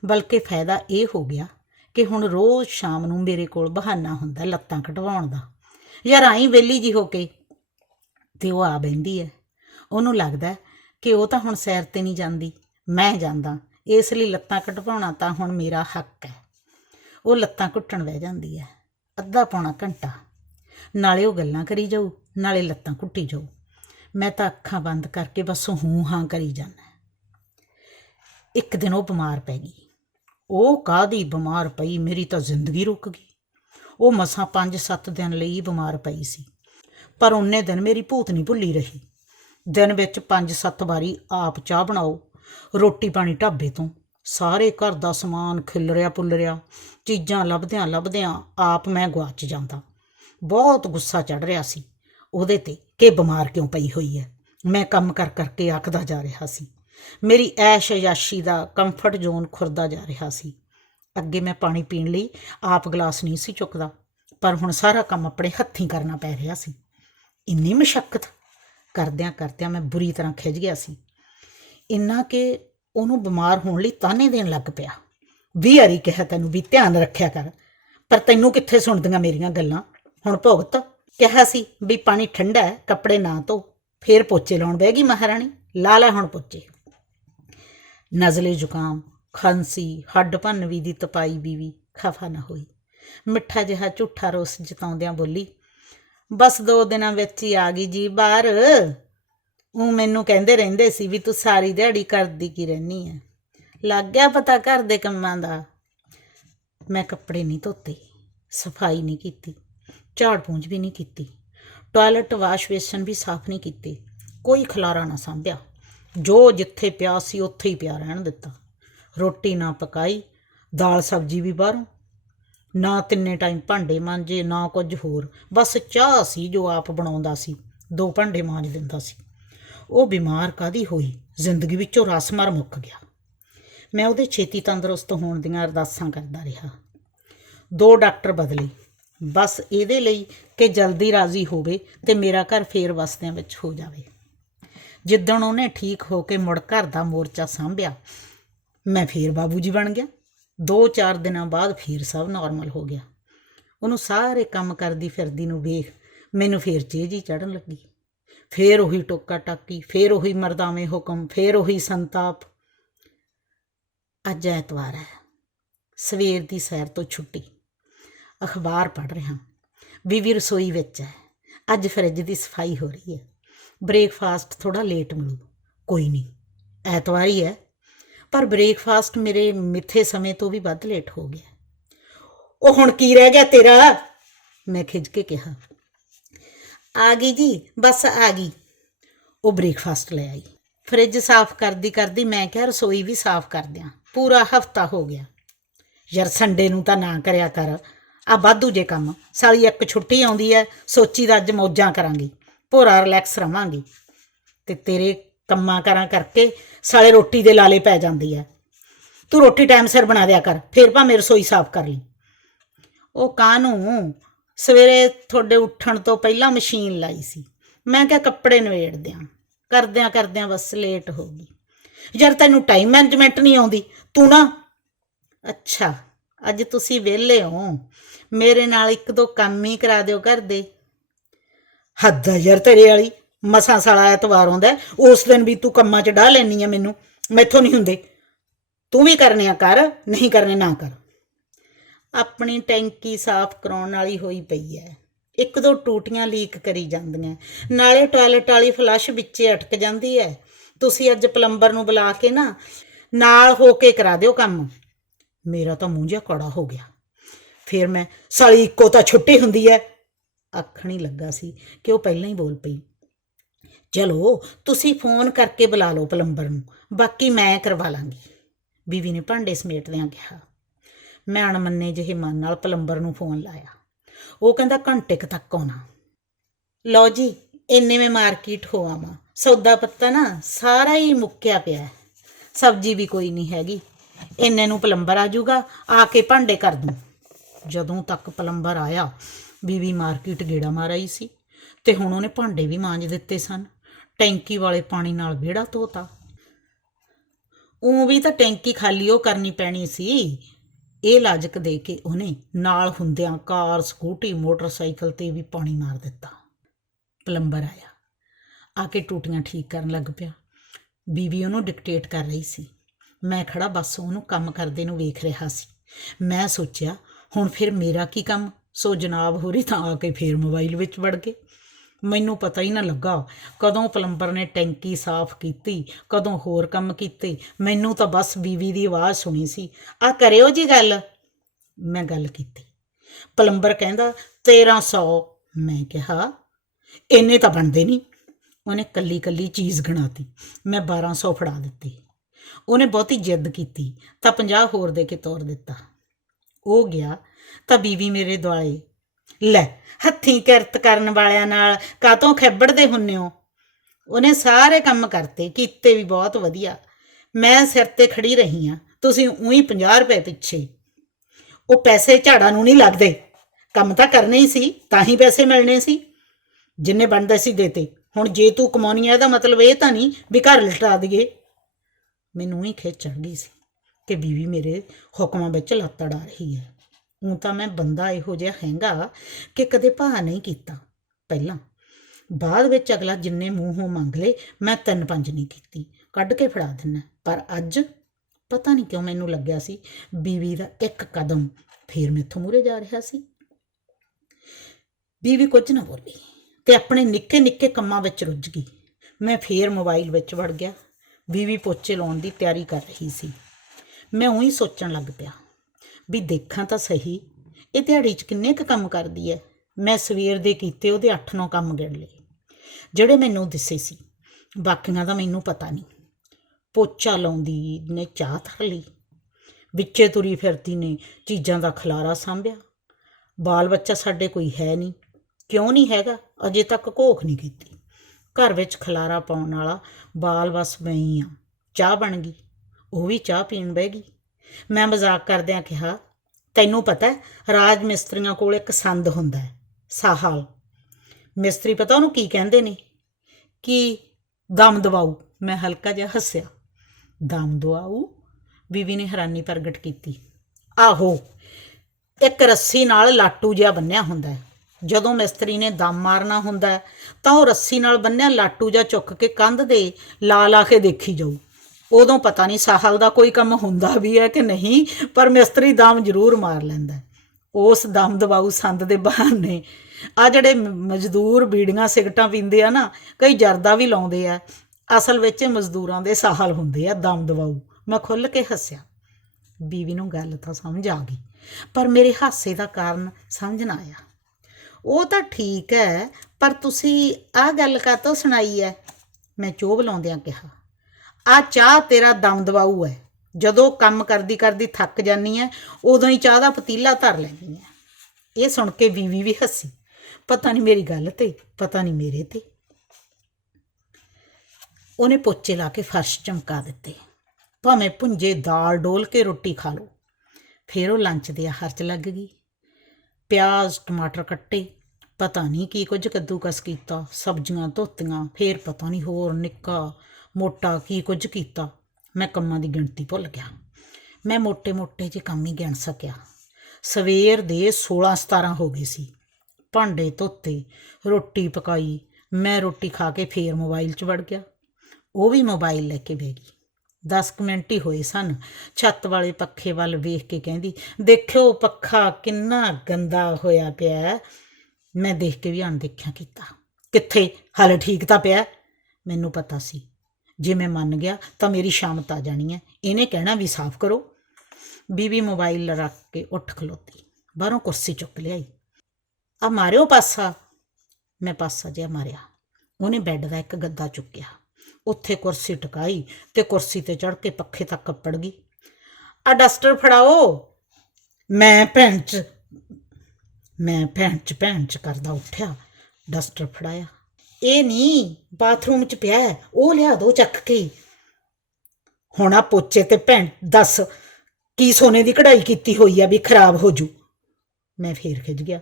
ਬਲਕਿ ਫਾਇਦਾ ਇਹ ਹੋ ਗਿਆ ਕਿ ਹੁਣ ਰੋਜ਼ ਸ਼ਾਮ ਨੂੰ ਮੇਰੇ ਕੋਲ ਬਹਾਨਾ ਹੁੰਦਾ ਲੱਤਾਂ ਕਟਵਾਉਣ ਦਾ। ਯਾਰ ਆਈ ਵੇਲੀ ਜੀ ਹੋ ਕੇ ਤੇ ਉਹ ਆ ਬੈੰਦੀ ਹੈ। ਉਹਨੂੰ ਲੱਗਦਾ ਕਿ ਉਹ ਤਾਂ ਹੁਣ ਸੈਰ ਤੇ ਨਹੀਂ ਜਾਂਦੀ, ਮੈਂ ਜਾਂਦਾ। ਇਸ ਲਈ ਲੱਤਾਂ ਕਟਵਾਉਣਾ ਤਾਂ ਹੁਣ ਮੇਰਾ ਹੱਕ ਹੈ। ਉਹ ਲੱਤਾਂ ਕੁੱਟਣ ਬਹਿ ਜਾਂਦੀ ਹੈ। ਅੱਧਾ ਪੌਣਾ ਘੰਟਾ। ਨਾਲੇ ਉਹ ਗੱਲਾਂ ਕਰੀ ਜਾਊ, ਨਾਲੇ ਲੱਤਾਂ ਕੁੱਟੀ ਜਾਊ। ਮੈਂ ਤਾਂ ਅੱਖਾਂ ਬੰਦ ਕਰਕੇ ਬਸ ਹੂੰ ਹਾਂ ਕਰੀ ਜਾਂਦਾ। ਇੱਕ ਦਿਨ ਉਹ ਬਿਮਾਰ ਪੈ ਗਈ। ਉਹ ਕਾਦੀ ਬਿਮਾਰ ਪਈ, ਮੇਰੀ ਤਾਂ ਜ਼ਿੰਦਗੀ ਰੁਕ ਗਈ। ਉਹ ਮਸਾਂ 5-7 ਦਿਨ ਲਈ ਬਿਮਾਰ ਪਈ ਸੀ। ਪਰ ਉਹਨੇ ਦਿਨ ਮੇਰੀ ਭੂਤ ਨਹੀਂ ਭੁੱਲੀ ਰਹੀ। ਦਿਨ ਵਿੱਚ 5-7 ਵਾਰੀ ਆਪ ਚਾਹ ਬਣਾਓ, ਰੋਟੀ ਪਾਣੀ ਢਾਬੇ ਤੋਂ, ਸਾਰੇ ਘਰ ਦਾ ਸਮਾਨ ਖਿਲਰਿਆ ਪੁੱਲਰਿਆ, ਚੀਜ਼ਾਂ ਲੱਭਦਿਆਂ ਲੱਭਦਿਆਂ ਆਪ ਮੈਂ ਗਵਾਚ ਜਾਂਦਾ। ਬਹੁਤ ਗੁੱਸਾ ਚੜ ਰਿਹਾ ਸੀ। ਉਹਦੇ ਤੇ ਕਿ ਬਿਮਾਰ ਕਿਉਂ ਪਈ ਹੋਈ ਹੈ ਮੈਂ ਕੰਮ ਕਰ ਕਰਕੇ ਆਖਦਾ ਜਾ ਰਿਹਾ ਸੀ। ਮੇਰੀ ਐਸ਼ ਯਾਸ਼ੀ ਦਾ ਕੰਫਰਟ ਜ਼ੋਨ ਖੁਰਦਾ ਜਾ ਰਿਹਾ ਸੀ। ਅੱਗੇ ਮੈਂ ਪਾਣੀ ਪੀਣ ਲਈ ਆਪ ਗਲਾਸ ਨਹੀਂ ਸੀ ਚੁੱਕਦਾ, ਪਰ ਹੁਣ ਸਾਰਾ ਕੰਮ ਆਪਣੇ ਹੱਥੀਂ ਕਰਨਾ ਪੈ ਰਿਹਾ ਸੀ। ਇੰਨੀ ਮੁਸ਼ਕਲ ਕਰਦਿਆਂ ਕਰਦਿਆਂ ਮੈਂ ਬੁਰੀ ਤਰ੍ਹਾਂ ਖਿੱਚ ਗਿਆ ਸੀ। ਇੰਨਾ ਕਿ ਉਹਨੂੰ ਬਿਮਾਰ ਹੋਣ ਲਈ ਤਾਨੇ ਦੇਣ ਲੱਗ ਪਿਆ। ਵੀ ਹਰੀ ਕਿਹਾ ਤੈਨੂੰ ਵੀ ਧਿਆਨ ਰੱਖਿਆ ਕਰ, ਪਰ ਤੈਨੂੰ ਕਿੱਥੇ ਸੁਣਦੀਆਂ ਮੇਰੀਆਂ ਗੱਲਾਂ? ਹੁਣ ਭੁਗਤ, ਕਿਹਾ ਸੀ ਵੀ ਪਾਣੀ ਠੰਡਾ ਹੈ, ਕੱਪੜੇ ਨਾ ਧੋ, ਫੇਰ ਪੋਚੇ ਲਾਉਣ ਬਹਿ ਗਈ ਮਹਾਰਾਣੀ। ਲਾ ਲੈ ਹੁਣ ਪੋਚੇ। ਨਜ਼ਲੇ ਜ਼ੁਕਾਮ, ਖਾਂਸੀ, ਹੱਡ ਭੰਨਵੀ ਦੀ ਤਪਾਈ ਬੀਵੀ ਖਫਾ ਨਾ ਹੋਈ। ਮਿੱਠਾ ਜਿਹਾ ਝੂਠਾ ਰੋਸ ਜਤਾਉਂਦਿਆਂ ਬੋਲੀ, ਬਸ ਦੋ ਦਿਨਾਂ ਵਿੱਚ ਹੀ ਆ ਗਈ ਜੀ ਬਾਹਰ। ਉਹ ਮੈਨੂੰ ਕਹਿੰਦੇ ਰਹਿੰਦੇ ਸੀ ਵੀ ਤੂੰ ਸਾਰੀ ਦਿਹਾੜੀ ਕਰਦੀ ਕੀ ਰਹਿਨੀ ਐ। ਲੱਗ ਗਿਆ ਪਤਾ ਘਰ ਦੇ ਕੰਮਾਂ ਦਾ। ਮੈਂ ਕੱਪੜੇ ਨਹੀਂ ਧੋਤੇ, ਸਫ਼ਾਈ ਨਹੀਂ ਕੀਤੀ, ਝਾੜ ਪੂੰਝ ਵੀ ਨਹੀਂ ਕੀਤੀ, ਟਾਇਲਟ ਵਾਸ਼ ਬੇਸਨ ਵੀ ਸਾਫ਼ ਨਹੀਂ ਕੀਤੇ, ਕੋਈ ਖਲਾਰਾ ਨਾ ਸੰਭਿਆ। ਜੋ ਜਿੱਥੇ ਪਿਆ ਸੀ, ਉੱਥੇ ਹੀ ਪਿਆ ਰਹਿਣ ਦਿੱਤਾ। ਰੋਟੀ ਨਾ ਪਕਾਈ, ਦਾਲ ਸਬਜ਼ੀ ਵੀ ਬਾਹਰੋਂ। ਨਾ ਤਿੰਨੇ ਟਾਈਮ ਭਾਂਡੇ ਮਾਂਜੇ, ਨਾ ਕੁਝ ਹੋਰ। ਬਸ ਚਾਹ ਸੀ ਜੋ ਆਪ ਬਣਾਉਂਦਾ ਸੀ, ਦੋ ਭਾਂਡੇ ਮਾਂਜ ਦਿੰਦਾ ਸੀ। ਉਹ ਬਿਮਾਰ ਕਾਦੀ ਹੋਈ? ਜ਼ਿੰਦਗੀ ਵਿੱਚੋਂ ਰਸਮਰ ਮੁੱਕ ਗਿਆ। ਮੈਂ ਉਹਦੇ ਛੇਤੀ ਤੰਦਰੁਸਤ ਹੋਣ ਦੀਆਂ ਅਰਦਾਸਾਂ ਕਰਦਾ ਰਿਹਾ। ਦੋ ਡਾਕਟਰ ਬਦਲੇ। ਬਸ ਇਹਦੇ ਲਈ ਕਿ ਜਲਦੀ ਰਾਜ਼ੀ ਹੋਵੇ ਤੇ ਮੇਰਾ ਘਰ ਫੇਰ ਵਸਦਿਆਂ ਵਿੱਚ ਹੋ ਜਾਵੇ। ਜਿੱਦਣ ਉਹਨੇ ਠੀਕ ਹੋ ਕੇ ਮੁੜ ਘਰ ਦਾ ਮੋਰਚਾ ਸਾਂਭਿਆ, ਮੈਂ ਫੇਰ ਬਾਬੂ ਜੀ ਬਣ ਗਿਆ। 2-4 ਦਿਨਾਂ ਬਾਅਦ ਫੇਰ ਸਭ ਨਾਰਮਲ ਹੋ ਗਿਆ। ਉਹਨੂੰ ਸਾਰੇ ਕੰਮ ਕਰਦੀ ਫਿਰਦੀ ਨੂੰ ਵੇਖ, ਮੈਨੂੰ ਫੇਰ ਚੇਜੀ ਚੜਨ ਲੱਗੀ। ਫੇਰ ਉਹੀ ਟੋਕਾ ਟਾਕੀ, ਫੇਰ ਉਹੀ ਮਰਦਾਵੇਂ ਹੁਕਮ, ਫੇਰ ਉਹੀ ਸੰਤਾਪ। ਅੱਜ ਐਤਵਾਰ ਹੈ। ਸਵੇਰ ਦੀ ਸੈਰ ਤੋਂ ਛੁੱਟੀ। ਅਖਬਾਰ ਪੜ੍ਹ ਰਿਹਾ। ਬੀਵੀ ਰਸੋਈ ਵਿੱਚ ਹੈ। ਅੱਜ ਫਰਿੱਜ ਦੀ ਸਫ਼ਾਈ ਹੋ ਰਹੀ ਹੈ। ਬ੍ਰੇਕਫਾਸਟ ਥੋੜਾ ਲੇਟ ਮਿਲੂ, ਕੋਈ ਨਹੀਂ, ਐਤਵਾਰ ਹੀ ਹੈ। ਪਰ ਬ੍ਰੇਕਫਾਸਟ ਮੇਰੇ ਮਿੱਥੇ ਸਮੇਂ ਤੋਂ ਵੀ ਵੱਧ ਲੇਟ ਹੋ ਗਿਆ। ਉਹ ਹੁਣ ਕੀ ਰਹਿ ਗਿਆ ਤੇਰਾ? ਮੈਂ ਖਿੱਚ ਕੇ ਕਿਹਾ। ਆ ਗਈ ਜੀ, ਬਸ ਆ ਗਈ। ਉਹ ਬ੍ਰੇਕਫਾਸਟ ਲੈ ਆਈ। ਫ੍ਰਿਜ ਸਾਫ਼ ਕਰਦੀ ਕਰਦੀ ਮੈਂ ਕਿਹਾ, ਰਸੋਈ ਵੀ ਸਾਫ਼ ਕਰ ਦਿਆਂ। ਪੂਰਾ ਹਫਤਾ ਹੋ ਗਿਆ। ਯਾਰ ਸੰਡੇ ਨੂੰ ਤਾਂ ਨਾ ਕਰਿਆ ਕਰ। ਆ ਵਾਧੂ ਜੇ ਕੰਮ। ਸਾਲੀ ਇੱਕ ਛੁੱਟੀ ਆਉਂਦੀ ਐ ਸੋਚੀ ਦਾ ਅੱਜ ਮੌਜਾਂ ਕਰਾਂਗੀ। ਭੋਰਾ ਰਿਲੈਕਸ ਰਵਾਂਗੀ। ਤੇ ਤੇਰੇ ਕੰਮਾਂ ਕਾਰਾਂ ਕਰਕੇ ਸਾਲੇ ਰੋਟੀ ਦੇ ਲਾਲੇ ਪੈ ਜਾਂਦੀ ਐ। ਤੂੰ ਰੋਟੀ ਟਾਈਮ ਸਿਰ ਬਣਾ ਦਿਆ ਕਰ, ਫੇਰ ਭਾਵੇਂ ਰਸੋਈ ਸਾਫ਼ ਕਰ ਲਈ। ਉਹ ਕਾਹਨੂੰ? ਸਵੇਰੇ ਤੁਹਾਡੇ ਉੱਠਣ ਤੋਂ ਪਹਿਲਾਂ ਮਸ਼ੀਨ ਲਾਈ ਸੀ। ਮੈਂ ਕਿਹਾ ਕੱਪੜੇ ਨਵੇੜ ਦਿਆਂ। ਕਰਦਿਆਂ ਕਰਦਿਆਂ ਬਸ ਲੇਟ ਹੋ ਗਈ। ਯਾਰ ਤੈਨੂੰ ਟਾਈਮ ਮੈਨੇਜਮੈਂਟ ਨਹੀਂ ਆਉਂਦੀ। ਤੂੰ ਨਾ ਅੱਛਾ, ਅੱਜ ਤੁਸੀਂ ਵਿਹਲੇ ਹੋ। ਮੇਰੇ ਨਾਲ ਇੱਕ ਦੋ ਕੰਮ ਹੀ ਕਰਾ ਦਿਓ ਘਰ ਦੇ। ਹੱਦ ਆ ਯਾਰ ਤੇਰੇ ਵਾਲੀ। ਮਸਾਂ ਸਾਲਾ ਐਤਵਾਰ ਆਉਂਦਾ ਉਸ ਦਿਨ ਵੀ ਤੂੰ ਕੰਮਾਂ 'ਚ ਡਾਹ ਲੈਣੀ ਆ ਮੈਨੂੰ। ਮੈਥੋਂ ਨਹੀਂ ਹੁੰਦੇ। ਤੂੰ ਵੀ ਕਰਨੇ ਆ ਕਰ, ਨਹੀਂ ਕਰਨੇ ਨਾ ਕਰ। ਆਪਣੀ ਟੈਂਕੀ ਸਾਫ਼ ਕਰਾਉਣ ਵਾਲੀ ਹੋਈ ਪਈ ਐ। ਇੱਕ ਦੋ ਟੂਟੀਆਂ ਲੀਕ ਕਰੀ ਜਾਂਦੀਆਂ। ਨਾਲੇ ਟਾਇਲਟ ਵਾਲੀ ਫਲਸ਼ ਵਿੱਚੇ ਅਟਕ ਜਾਂਦੀ ਐ। ਤੁਸੀਂ ਅੱਜ ਪਲੰਬਰ ਨੂੰ ਬੁਲਾ ਕੇ ਨਾ ਨਾਲ ਹੋ ਕੇ ਕਰਾ ਦਿਓ ਕੰਮ। ਮੇਰਾ ਤਾਂ ਮੂੰਹ ਜਿਹਾ ਕੜਾ ਹੋ ਗਿਆ। ਫਿਰ ਮੈਂ ਸਾਲੀ ਇੱਕੋ ਤਾਂ ਛੁੱਟੀ ਹੁੰਦੀ ਐ। ਆਖਣ ਹੀ ਲੱਗਾ ਸੀ ਕਿ ਉਹ ਪਹਿਲਾਂ ਹੀ ਬੋਲ ਪਈ, ਚਲੋ, ਤੁਸੀਂ ਫੋਨ ਕਰਕੇ ਬੁਲਾ ਲਓ ਪਲੰਬਰ ਨੂੰ, ਬਾਕੀ ਮੈਂ ਕਰਵਾ ਲਾਂਗੀ। ਬੀਵੀ ਨੇ ਭਾਂਡੇ ਸਮੇਟਦਿਆਂ ਕਿਹਾ। ਮੈਂ ਅਣਮੰਨੇ ਜਿਹੇ ਮਨ ਨਾਲ ਪਲੰਬਰ ਨੂੰ ਫੋਨ ਲਾਇਆ। ਉਹ ਕਹਿੰਦਾ, ਘੰਟੇ ਕੁ ਤੱਕ ਆਉਣਾ। ਲਓ ਜੀ, ਇੰਨੇ ਮੈਂ ਮਾਰਕੀਟ ਹੋ ਆਵਾਂ। ਸੌਦਾ ਪੱਤਾ ਨਾ ਸਾਰਾ ਹੀ ਮੁੱਕਿਆ ਪਿਆ ਸਬਜ਼ੀ ਵੀ ਕੋਈ ਨਹੀਂ ਹੈਗੀ। ਇੰਨੇ ਨੂੰ ਪਲੰਬਰ ਆ ਜਾਊਗਾ, ਆ ਕੇ ਭਾਂਡੇ ਕਰ ਦੂੰ। ਜਦੋਂ ਤੱਕ ਪਲੰਬਰ ਆਇਆ ਬੀਵੀ ਮਾਰਕੀਟ ਗੇੜਾ ਮਾਰ ਆਈ ਸੀ ਤੇ ਹੁਣ ਉਹਨੇ ਭਾਂਡੇ ਵੀ ਮਾਂਜ ਦਿੱਤੇ ਸਨ। ਟੈਂਕੀ ਵਾਲੇ ਪਾਣੀ ਨਾਲ ਵਿਹੜਾ ਧੋਤਾ। ਉਹ ਵੀ ਤਾਂ ਟੈਂਕੀ ਖਾਲੀ ਉਹ ਕਰਨੀ ਪੈਣੀ ਸੀ। ਇਹ ਲਾਜਕ ਦੇ ਕੇ ਉਹਨੇ ਨਾਲ ਹੁੰਦਿਆਂ ਕਾਰ, ਸਕੂਟੀ, ਮੋਟਰਸਾਈਕਲ ਤੇ ਵੀ ਪਾਣੀ ਮਾਰ ਦਿੱਤਾ। ਪਲੰਬਰ ਆਇਆ। ਆ ਕੇ ਟੂਟੀਆਂ ਠੀਕ ਕਰਨ ਲੱਗ ਪਿਆ। ਬੀਬੀ ਉਹਨੂੰ ਡਿਕਟੇਟ ਕਰ ਰਹੀ ਸੀ। ਮੈਂ ਖੜਾ ਬਸ ਉਹਨੂੰ ਕੰਮ ਕਰਦੇ ਨੂੰ ਵੇਖ ਰਿਹਾ ਸੀ। ਮੈਂ ਸੋਚਿਆ, ਹੁਣ ਫਿਰ ਮੇਰਾ ਕੀ ਕੰਮ? ਸੋ ਜਨਾਬ ਹੋਰੀ ਤਾਂ ਆ ਕੇ ਫੇਰ ਮੋਬਾਈਲ ਵਿੱਚ ਵੜ ਗਏ। ਮੈਨੂੰ ਪਤਾ ਹੀ ਨਾ ਲੱਗਾ ਕਦੋਂ ਪਲੰਬਰ ਨੇ ਟੈਂਕੀ ਸਾਫ਼ ਕੀਤੀ, ਕਦੋਂ ਹੋਰ ਕੰਮ ਕੀਤੇ। ਮੈਨੂੰ ਤਾਂ ਬਸ ਬੀਵੀ ਦੀ ਆਵਾਜ਼ ਸੁਣੀ ਸੀ। ਆ ਕਰਿਓ ਜੀ ਗੱਲ। ਮੈਂ ਗੱਲ ਕੀਤੀ। ਪਲੰਬਰ ਕਹਿੰਦਾ 1300 ਮੈਂ ਕਿਹਾ, ਇੰਨੇ ਤਾਂ ਬਣਦੇ ਨਹੀਂ। ਉਹਨੇ ਕੱਲੀ ਕੱਲੀ ਚੀਜ਼ ਗਣਾਤੀ। ਮੈਂ 1200 ਫੜਾ ਦਿੱਤੀ। ਉਹਨੇ ਬਹੁਤੀ ਜਿੱਦ ਕੀਤੀ, ਤਾਂ 50 ਹੋਰ ਦੇ ਕੇ ਤੋਰ ਦਿੱਤਾ। ਉਹ ਗਿਆ ਤਾਂ ਬੀਵੀ ਮੇਰੇ ਦੁਆਲੇ। ਲੈ, ਹੱਥੀਂ ਕਿਰਤ ਕਰਨ ਵਾਲਿਆਂ ਨਾਲ ਕਾਤੋਂ ਖੇਬੜਦੇ ਹੁੰਨੇ ਹੋ? ਉਹਨੇ ਸਾਰੇ ਕੰਮ ਕਰਤੇ, ਕੀਤੇ ਵੀ ਬਹੁਤ ਵਧੀਆ। ਮੈਂ ਸਿਰ ਤੇ ਖੜੀ ਰਹੀ ਆ ਤੁਸੀਂ ਉਹੀ 50 ਰੁਪਏ ਪਿੱਛੇ। ਉਹ ਪੈਸੇ ਝਾੜਾਂ ਨੂੰ ਨਹੀਂ ਲੱਗਦੇ। ਕੰਮ ਤਾਂ ਕਰਨੇ ਹੀ ਸੀ, ਤਾਂ ਹੀ ਪੈਸੇ ਮਿਲਣੇ ਸੀ। ਜਿੰਨੇ ਬਣਦੇ ਸੀ ਦੇਤੇ ਹੁਣ ਜੇ ਤੂੰ ਕਮਾਉਣੀ ਹੈ ਇਹਦਾ ਮਤਲਬ ਇਹ ਤਾਂ ਨਹੀਂ ਵੀ ਘਰ ਲਟਾ ਦਈਏ। ਮੈਨੂੰ ਹੀ ਖਿੱਚ ਚੜ ਗਈ ਸੀ ਕਿ ਬੀਵੀ ਮੇਰੇ ਹੁਕਮਾਂ ਵਿੱਚ ਲੱਤ ਅੜਾ ਰਹੀ ਹੈ। ਹੁਣ ਤਾਂ ਮੈਂ ਬੰਦਾ ਇਹੋ ਜਿਹਾ ਹੈਗਾ ਕਿ ਕਦੇ ਭਾਅ ਨਹੀਂ ਕੀਤਾ ਪਹਿਲਾਂ। ਬਾਅਦ ਵਿੱਚ ਅਗਲਾ ਜਿੰਨੇ ਮੂੰਹੋਂ ਮੰਗ ਲੇ, ਮੈਂ ਤਿੰਨ ਪੰਜ ਨਹੀਂ ਕੀਤੀ, ਕੱਢ ਕੇ ਫੜਾ ਦਿੰਨਾ। ਪਰ ਅੱਜ ਪਤਾ ਨਹੀਂ ਕਿਉਂ ਮੈਨੂੰ ਲੱਗਿਆ ਸੀ ਬੀਵੀ ਦਾ ਇੱਕ ਕਦਮ ਫੇਰ ਮੇਥੋਂ ਮੂਰੇ ਜਾ ਰਿਹਾ ਸੀ। ਬੀਵੀ ਕੁਝ ਨਾ ਬੋਲੀ ਤੇ ਆਪਣੇ ਨਿੱਕੇ ਨਿੱਕੇ ਕੰਮਾਂ ਵਿੱਚ ਰੁੱਝ ਗਈ। ਮੈਂ ਫੇਰ ਮੋਬਾਈਲ ਵਿੱਚ ਵੜ ਗਿਆ। ਬੀਵੀ ਪੋਚੇ ਲਾਉਣ ਦੀ ਤਿਆਰੀ ਕਰ ਰਹੀ ਸੀ। ਮੈਂ ਉਹੀ ਸੋਚਣ ਲੱਗ ਪਿਆ। ਵੀ ਦੇਖਾਂ ਤਾਂ ਸਹੀ, ਇਹ ਦਿਹਾੜੀ 'ਚ ਕਿੰਨੇ ਕੁ ਕੰਮ ਕਰਦੀ ਹੈ ਮੈਂ ਸਵੇਰ ਦੇ ਕੀਤੇ ਉਹਦੇ 8-9 ਕੰਮ ਗਿਣ ਲਏ। ਜਿਹੜੇ ਮੈਨੂੰ ਦਿਸੇ ਸੀ, ਬਾਕੀਆਂ ਦਾ ਮੈਨੂੰ ਪਤਾ ਨਹੀਂ। ਪੋਚਾ ਲਾਉਂਦੀ ਨੇ ਚਾਹ ਧਰ ਲਈ। ਵਿੱਚੇ ਤੁਰੀ ਫਿਰਦੀ ਨੇ, ਚੀਜ਼ਾਂ ਦਾ ਖਲਾਰਾ ਸਾਂਭਿਆ। ਬਾਲ ਬੱਚਾ ਸਾਡੇ ਕੋਈ ਹੈ ਨਹੀਂ। ਕਿਉਂ ਨਹੀਂ ਹੈਗਾ? ਅਜੇ ਤੱਕ ਘੋਖ ਨਹੀਂ ਕੀਤੀ। ਘਰ ਵਿੱਚ ਖਲਾਰਾ ਪਾਉਣ ਵਾਲਾ ਬਾਲ ਬਸ ਮੈਂ ਹੀ ਆ। ਚਾਹ ਬਣ ਗਈ। ਉਹ ਵੀ ਚਾਹ ਪੀਣ ਬਹਿ ਗਈ। ਮੈਂ ਮਜ਼ਾਕ ਕਰਦਿਆਂ ਕਿਹਾ, ਤੈਨੂੰ ਪਤਾ ਰਾਜ ਮਿਸਤਰੀਆਂ ਕੋਲ ਇੱਕ ਸੰਦ ਹੁੰਦਾ ਹੈ, ਸਾਹਲ। ਮਿਸਤਰੀ ਪਤਾ ਉਹਨੂੰ ਕੀ ਕਹਿੰਦੇ ਨੇ? ਕਿ ਦਮ ਦਵਾਊ? ਮੈਂ ਹਲਕਾ ਜਿਹਾ ਹੱਸਿਆ। ਦਮ ਦਵਾਊ? ਬੀਵੀ ਨੇ ਹੈਰਾਨੀ ਪ੍ਰਗਟ ਕੀਤੀ। ਆਹੋ, ਇੱਕ ਰੱਸੀ ਨਾਲ ਲਾਟੂ ਜਿਹਾ ਬੰਨਿਆ ਹੁੰਦਾ ਹੈ। ਜਦੋਂ ਮਿਸਤਰੀ ਨੇ ਦਮ ਮਾਰਨਾ ਹੁੰਦਾ ਤਾਂ ਉਹ ਰੱਸੀ ਨਾਲ ਬੰਨਿਆ ਲਾਟੂ ਜਿਹਾ ਚੁੱਕ ਕੇ ਕੰਧ ਦੇ ਲਾ ਲਾ ਕੇ ਦੇਖੀ ਜਾਊ। ਉਦੋਂ ਪਤਾ ਨਹੀਂ ਸਾਹਲ ਦਾ ਕੋਈ ਕੰਮ ਹੁੰਦਾ ਵੀ ਹੈ ਕਿ ਨਹੀਂ, ਪਰ ਮਿਸਤਰੀ ਦਮ ਜ਼ਰੂਰ ਮਾਰ ਲੈਂਦਾ ਉਸ ਦਮ ਦਵਾਊ ਸੰਦ ਦੇ ਬਹਾਨੇ ਆ ਜਿਹੜੇ ਮ- ਮਜ਼ਦੂਰ ਬੀੜੀਆਂ ਸਿਗਟਾਂ ਪੀਂਦੇ ਆ ਨਾ, ਕਈ ਜਰਦਾ ਵੀ ਲਾਉਂਦੇ ਆ। ਅਸਲ ਵਿੱਚ ਮਜ਼ਦੂਰਾਂ ਦੇ ਸਾਹਲ ਹੁੰਦੇ ਆ ਦਮ ਦਵਾਊ ਮੈਂ ਖੁੱਲ ਕੇ ਹੱਸਿਆ। ਬੀਵੀ ਨੂੰ ਗੱਲ ਤਾਂ ਸਮਝ ਆ ਗਈ, ਪਰ ਮੇਰੇ ਹਾਸੇ ਦਾ ਕਾਰਨ ਸਮਝ ਨਾ ਆਇਆ। ਉਹ ਤਾਂ ਠੀਕ ਹੈ, ਪਰ ਤੁਸੀਂ ਆਹ ਗੱਲ ਕਾਤੋਂ ਸੁਣਾਈ ਹੈ? ਮੈਂ ਚੋਬ ਲਾਉਂਦਿਆਂ ਕਿਹਾ। ਆ ਚਾਹ ਤੇਰਾ ਦਮ ਦਵਾਊ ਹੈ ਜਦੋਂ ਕੰਮ ਕਰਦੀ ਕਰਦੀ ਥੱਕ ਜਾਨੀ ਹੈ ਉਦੋਂ ਹੀ ਚਾਹ ਦਾ ਪਤੀਲਾ ਧਰ ਲੈਂਦੀ ਹੈ ਇਹ ਸੁਣ ਕੇ ਬੀਵੀ ਵੀ ਹੱਸੀ। ਪਤਾ ਨਹੀਂ ਮੇਰੀ ਗੱਲ ਤੇ, ਪਤਾ ਨਹੀਂ ਮੇਰੇ ਤੇ। ਉਹਨੇ ਪੋਚੇ ਲਾ ਕੇ ਫਰਸ਼ ਚਮਕਾ ਦਿੱਤੇ। ਭਾਵੇਂ ਪੁੰਜੇ ਦਾਲ ਡੋਲ ਕੇ ਰੋਟੀ ਖਾ ਲਓ। ਫਿਰ ਉਹ ਲੰਚ ਦੇ ਆਹਾਰ 'ਚ ਲੱਗ ਗਈ। ਪਿਆਜ਼, ਟਮਾਟਰ ਕੱਟੇ। ਪਤਾ ਨਹੀਂ ਕੀ ਕੁਝ ਕੱਦੂਕਸ ਕੀਤਾ, ਸਬਜ਼ੀਆਂ ਧੋਤੀਆਂ, ਫਿਰ ਪਤਾ ਨਹੀਂ ਹੋਰ ਨਿੱਕਾ ਮੋਟਾ ਕੀ ਕੁਝ ਕੀਤਾ? ਮੈਂ ਕੰਮਾਂ ਦੀ ਗਿਣਤੀ ਭੁੱਲ ਗਿਆ। ਮੈਂ ਮੋٹے-ਮੋٹے ਜੇ ਕੰਮ ਹੀ ਗਿਣ ਸਕਿਆ। ਸਵੇਰ ਦੇ 16-17 ਹੋ ਗਏ ਸੀ। ਭਾਂਡੇ ਧੋਤੇ, ਰੋਟੀ ਪਕਾਈ, ਮੈਂ ਰੋਟੀ ਖਾ ਕੇ ਫੇਰ ਮੋਬਾਈਲ 'ਚ ਵੜ ਗਿਆ। ਉਹ ਵੀ ਮੋਬਾਈਲ ਲੈ ਕੇ ਬਹਿ ਗਈ। 10 ਮਿੰਟ ਹੀ ਹੋਏ ਸਨ। ਛੱਤ ਵਾਲੇ ਪੱਖੇ ਵੱਲ ਵੇਖ ਕੇ ਕਹਿੰਦੀ, ਦੇਖਿਓ ਪੱਖਾ ਕਿੰਨਾ ਗੰਦਾ ਹੋਇਆ ਪਿਆ ਮੈਂ ਦੇਖ ਕੇ ਵੀ ਅਣਦੇਖਿਆ ਕੀਤਾ। ਕਿੱਥੇ? ਹਾਲੇ ਠੀਕ ਤਾਂ ਪਿਆ? ਮੈਨੂੰ ਪਤਾ ਸੀ। ਜੇ ਮੈਂ ਮੰਨ ਗਿਆ ਤਾਂ ਮੇਰੀ ਸ਼ਾਮਤ ਆ ਜਾਣੀ ਹੈ। ਇਹਨੇ ਕਹਿਣਾ ਵੀ ਸਾਫ਼ ਕਰੋ। ਬੀਬੀ ਮੋਬਾਈਲ ਰੱਖ ਕੇ ਉੱਠ ਖਲੋਤੀ। ਬਾਹਰੋਂ ਕੁਰਸੀ ਚੁੱਕ ਲਿਆਈ। ਆ ਮਾਰਿਓ ਪਾਸਾ। ਮੈਂ ਪਾਸਾ ਜਿਹਾ ਮਾਰਿਆ। ਉਹਨੇ ਬੈੱਡ ਦਾ ਇੱਕ ਗੱਦਾ ਚੁੱਕਿਆ। ਉੱਥੇ ਕੁਰਸੀ ਟਿਕਾਈ ਤੇ ਕੁਰਸੀ ਤੇ ਚੜ ਕੇ ਪੱਖੇ ਤੱਕ ਕੱਪੜ ਗਈ। ਆ ਡਸਟਰ ਫੜਾਓ। ਮੈਂ ਭੈਣ ਚ ਮੈਂ ਭੈਣ ਚ ਭੈਣ ਚ ਕਰਦਾ ਉੱਠਿਆ। ਡਸਟਰ ਫੜਾਇਆ। ਇਹ ਨਹੀਂ ਬਾਥਰੂਮ ਚ ਪਿਆ ਉਹ ਲਿਆ ਦੋ ਚੱਕ ਕੇ। ਹੁਣ ਆ ਪੋਚੇ ਤੇ ਭੈਣ, ਦੱਸ ਕੀ ਸੋਨੇ ਦੀ ਕਢਾਈ ਕੀਤੀ ਹੋਈ ਆ ਵੀ ਖਰਾਬ ਹੋ ਜੂ। ਮੈਂ ਫੇਰ ਖਿੱਚ ਗਿਆ।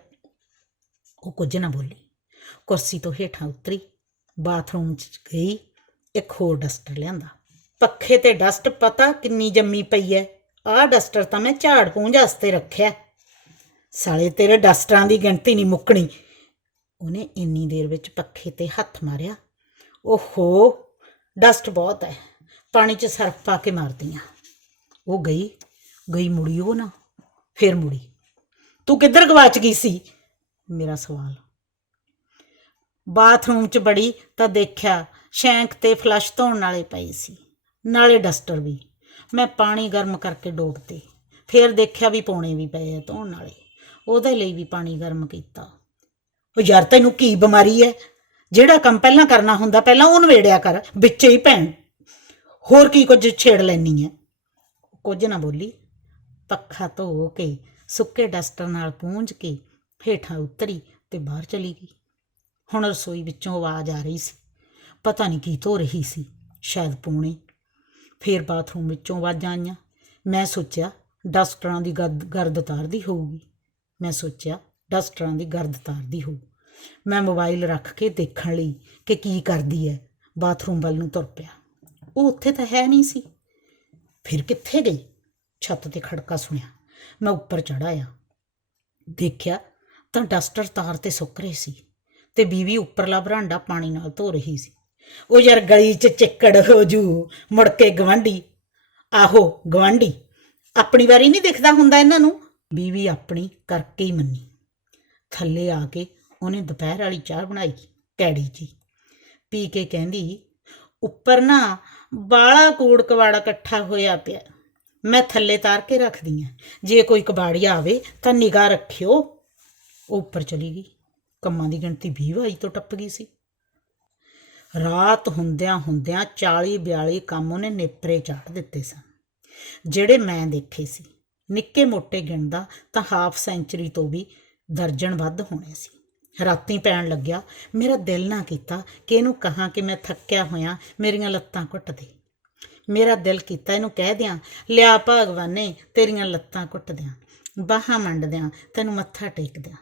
ਉਹ ਕੁਝ ਨਾ ਬੋਲੀ। ਕੁਰਸੀ ਤੋਂ ਹੇਠਾਂ ਉਤਰੀ, ਬਾਥਰੂਮ 'ਚ ਗਈ, ਇੱਕ ਹੋਰ ਡਸਟਰ ਲਿਆਂਦਾ। ਪੱਖੇ ਤੇ ਡਸਟ ਪਤਾ ਕਿੰਨੀ ਜੰਮੀ ਪਈ ਐ। ਆਹ ਡਸਟਰ ਤਾਂ ਮੈਂ ਝਾੜ ਪੂੰਝ ਵਾਸਤੇ ਰੱਖਿਆ। ਸਾਲੇ ਤੇਰੇ ਡਸਟਰਾਂ ਦੀ ਗਿਣਤੀ ਨਹੀਂ ਮੁੱਕਣੀ। ਉਹਨੇ ਇੰਨੀ ਦੇਰ ਵਿੱਚ ਪੱਖੇ ਤੇ ਹੱਥ ਮਾਰਿਆ। ਓਹੋ ਡਸਟ ਬਹੁਤ ਹੈ। ਪਾਣੀ 'ਚ ਸਰਫ ਪਾ ਕੇ ਮਾਰਦੀ ਮਾਰਦੀਆਂ। ਉਹ ਗਈ ਗਈ ਮੁੜੀ ਉਹ ਨਾ, ਫੇਰ ਮੁੜੀ। ਤੂੰ ਕਿੱਧਰ ਗਵਾਚ ਗਈ ਸੀ? ਮੇਰਾ ਸਵਾਲ। ਬਾਥਰੂਮ 'ਚ ਬੜੀ ਤਾਂ ਦੇਖਿਆ, ਸ਼ੈਂਕ ਤੇ ਫਲਸ਼ ਧੋਣ ਵਾਲੇ ਪਏ ਸੀ। ਨਾਲੇ ਡਸਟਰ ਵੀ। ਮੈਂ ਪਾਣੀ ਗਰਮ ਕਰਕੇ ਡੋਬਤੇ। ਫਿਰ ਦੇਖਿਆ ਵੀ ਪੌਣੇ ਵੀ ਪਏ ਆ ਧੋਣ ਵਾਲੇ ਉਹਦੇ ਲਈ ਵੀ ਪਾਣੀ ਗਰਮ ਕੀਤਾ। ਉਹ ਯਾਰ, ਤੈਨੂੰ ਕੀ ਬਿਮਾਰੀ ਹੈ ਜਿਹੜਾ ਕੰਮ ਪਹਿਲਾਂ ਕਰਨਾ ਹੁੰਦਾ, ਪਹਿਲਾਂ ਉਹ ਨਵੇੜਿਆ ਕਰ, ਵਿੱਚ ਹੀ ਭੈਣ। ਹੋਰ ਕੀ ਕੁਝ ਛੇੜ ਲੈਣੀ ਹੈ ਕੁਝ ਨਾ ਬੋਲੀ। ਪੱਖਾ ਧੋ ਕੇ, ਸੁੱਕੇ ਡਸਟਰ ਨਾਲ ਪੂੰਝ ਕੇ, ਹੇਠਾਂ ਉਤਰੀ ਤੇ ਬਾਹਰ ਚਲੀ ਗਈ। ਹੁਣ ਰਸੋਈ ਵਿੱਚੋਂ ਆਵਾਜ਼ ਆ ਰਹੀ ਸੀ। ਪਤਾ ਨਹੀਂ ਕੀ ਧੋ ਰਹੀ ਸੀ, ਸ਼ਾਇਦ ਪੂਣੇ। ਫੇਰ ਬਾਥਰੂਮ ਵਿੱਚੋਂ ਆਵਾਜ਼ਾਂ ਆਈਆਂ। ਮੈਂ ਸੋਚਿਆ, ਡਸਟਰਾਂ ਦੀ ਗਰਦ ਗਰਦ ਤਾਰਦੀ ਹੋਊਗੀ। ਮੈਂ ਸੋਚਿਆ, ਡਸਟਰਾਂ ਦੀ ਗਰਦ ਤਾਰਦੀ ਹੋਊ। ਮੈਂ ਮੋਬਾਈਲ ਰੱਖ ਕੇ ਦੇਖਣ ਲਈ ਕਿ ਕੀ ਕਰਦੀ ਹੈ ਬਾਥਰੂਮ ਵੱਲ ਨੂੰ ਤੁਰ ਪਿਆ। ਉਹ ਉੱਥੇ ਤਾਂ ਹੈ ਨਹੀਂ ਸੀ। ਫਿਰ ਕਿੱਥੇ ਗਈ? ਛੱਤ ਤੇ ਖੜਕਾ ਸੁਣਿਆ। ਮੈਂ ਉੱਪਰ ਚੜਾਇਆ ਦੇਖਿਆ ਤਾਂ ਡਸਟਰ ਤਾਰ ਤੇ ਸੁੱਕ ਰਹੇ ਸੀ ਤੇ ਬੀਵੀ ਉੱਪਰਲਾ ਬਰਾਂਡਾ ਪਾਣੀ ਨਾਲ ਧੋ ਰਹੀ ਸੀ। ਉਹ ਯਾਰ ਗਲੀ 'ਚ ਚਿੱਕੜ ਹੋ ਜੂ, ਮੁੜ ਕੇ ਗਵਾਂਢੀ। ਆਹੋ, ਗਵਾਂਢੀ। ਆਪਣੀ ਵਾਰੀ ਨਹੀਂ ਦਿਖਦਾ ਹੁੰਦਾ ਇਹਨਾਂ ਨੂੰ। ਬੀਵੀ ਆਪਣੀ ਕਰਕੇ ਹੀ ਮੰਨੀ। ਥੱਲੇ ਆ ਕੇ ਉਹਨੇ ਦੁਪਹਿਰ ਵਾਲੀ ਚਾਹ ਬਣਾਈ ਕੈੜੀ ਜੀ। ਪੀ ਕੇ ਕਹਿੰਦੀ, ਉੱਪਰ ਨਾ ਬਾਲਾ ਕੂੜ ਕਵਾੜਾ ਇਕੱਠਾ ਹੋਇਆ ਪਿਆ। ਮੈਂ ਥੱਲੇ ਤਾਰ ਕੇ ਰੱਖਦੀ ਆ। ਜੇ ਕੋਈ ਕਬਾੜੀਆ ਆਵੇ ਤਾਂ ਨਿਗਾਹ ਰੱਖਿਓ। ਉਹ ਉੱਪਰ ਚਲੀ ਗਈ। ਕੰਮਾਂ ਦੀ ਗਿਣਤੀ 20 ਵਾਈ ਤੋਂ ਟੱਪ ਗਈ ਸੀ। ਰਾਤ ਹੁੰਦਿਆਂ ਹੁੰਦਿਆਂ 40 42 ਕੰਮ ਉਹਨੇ ਨੇਪਰੇ ਚਾੜ ਦਿੱਤੇ ਸਨ। ਜਿਹੜੇ ਮੈਂ ਦੇਖੇ ਸੀ, ਨਿੱਕੇ ਮੋਟੇ ਗਿਣਦਾ ਤਾਂ ਹਾਫ ਸੈਂਚਰੀ ਤੋਂ ਵੀ ਦਰਜਨ ਵੱਧ ਹੋਣੇ ਸੀ। ਰਾਤੀ ਪੈਣ ਲੱਗਿਆ। ਮੇਰਾ ਦਿਲ ਨਾ ਕੀਤਾ ਕਿ ਇਹਨੂੰ ਕਹਾਂ ਕਿ ਮੈਂ ਥੱਕਿਆ ਹੋਇਆ, ਮੇਰੀਆਂ ਲੱਤਾਂ ਘੁੱਟ ਦੇ। ਮੇਰਾ ਦਿਲ ਕੀਤਾ ਇਹਨੂੰ ਕਹਿ ਦਿਆਂ, ਲਿਆ ਭਗਵਾਨੇ, ਤੇਰੀਆਂ ਲੱਤਾਂ ਘੁੱਟ ਦਿਆਂ। ਬਾਹਾਂ ਮੰਡ ਦਿਆਂ, ਤੈਨੂੰ ਮੱਥਾ ਟੇਕ ਦਿਆਂ।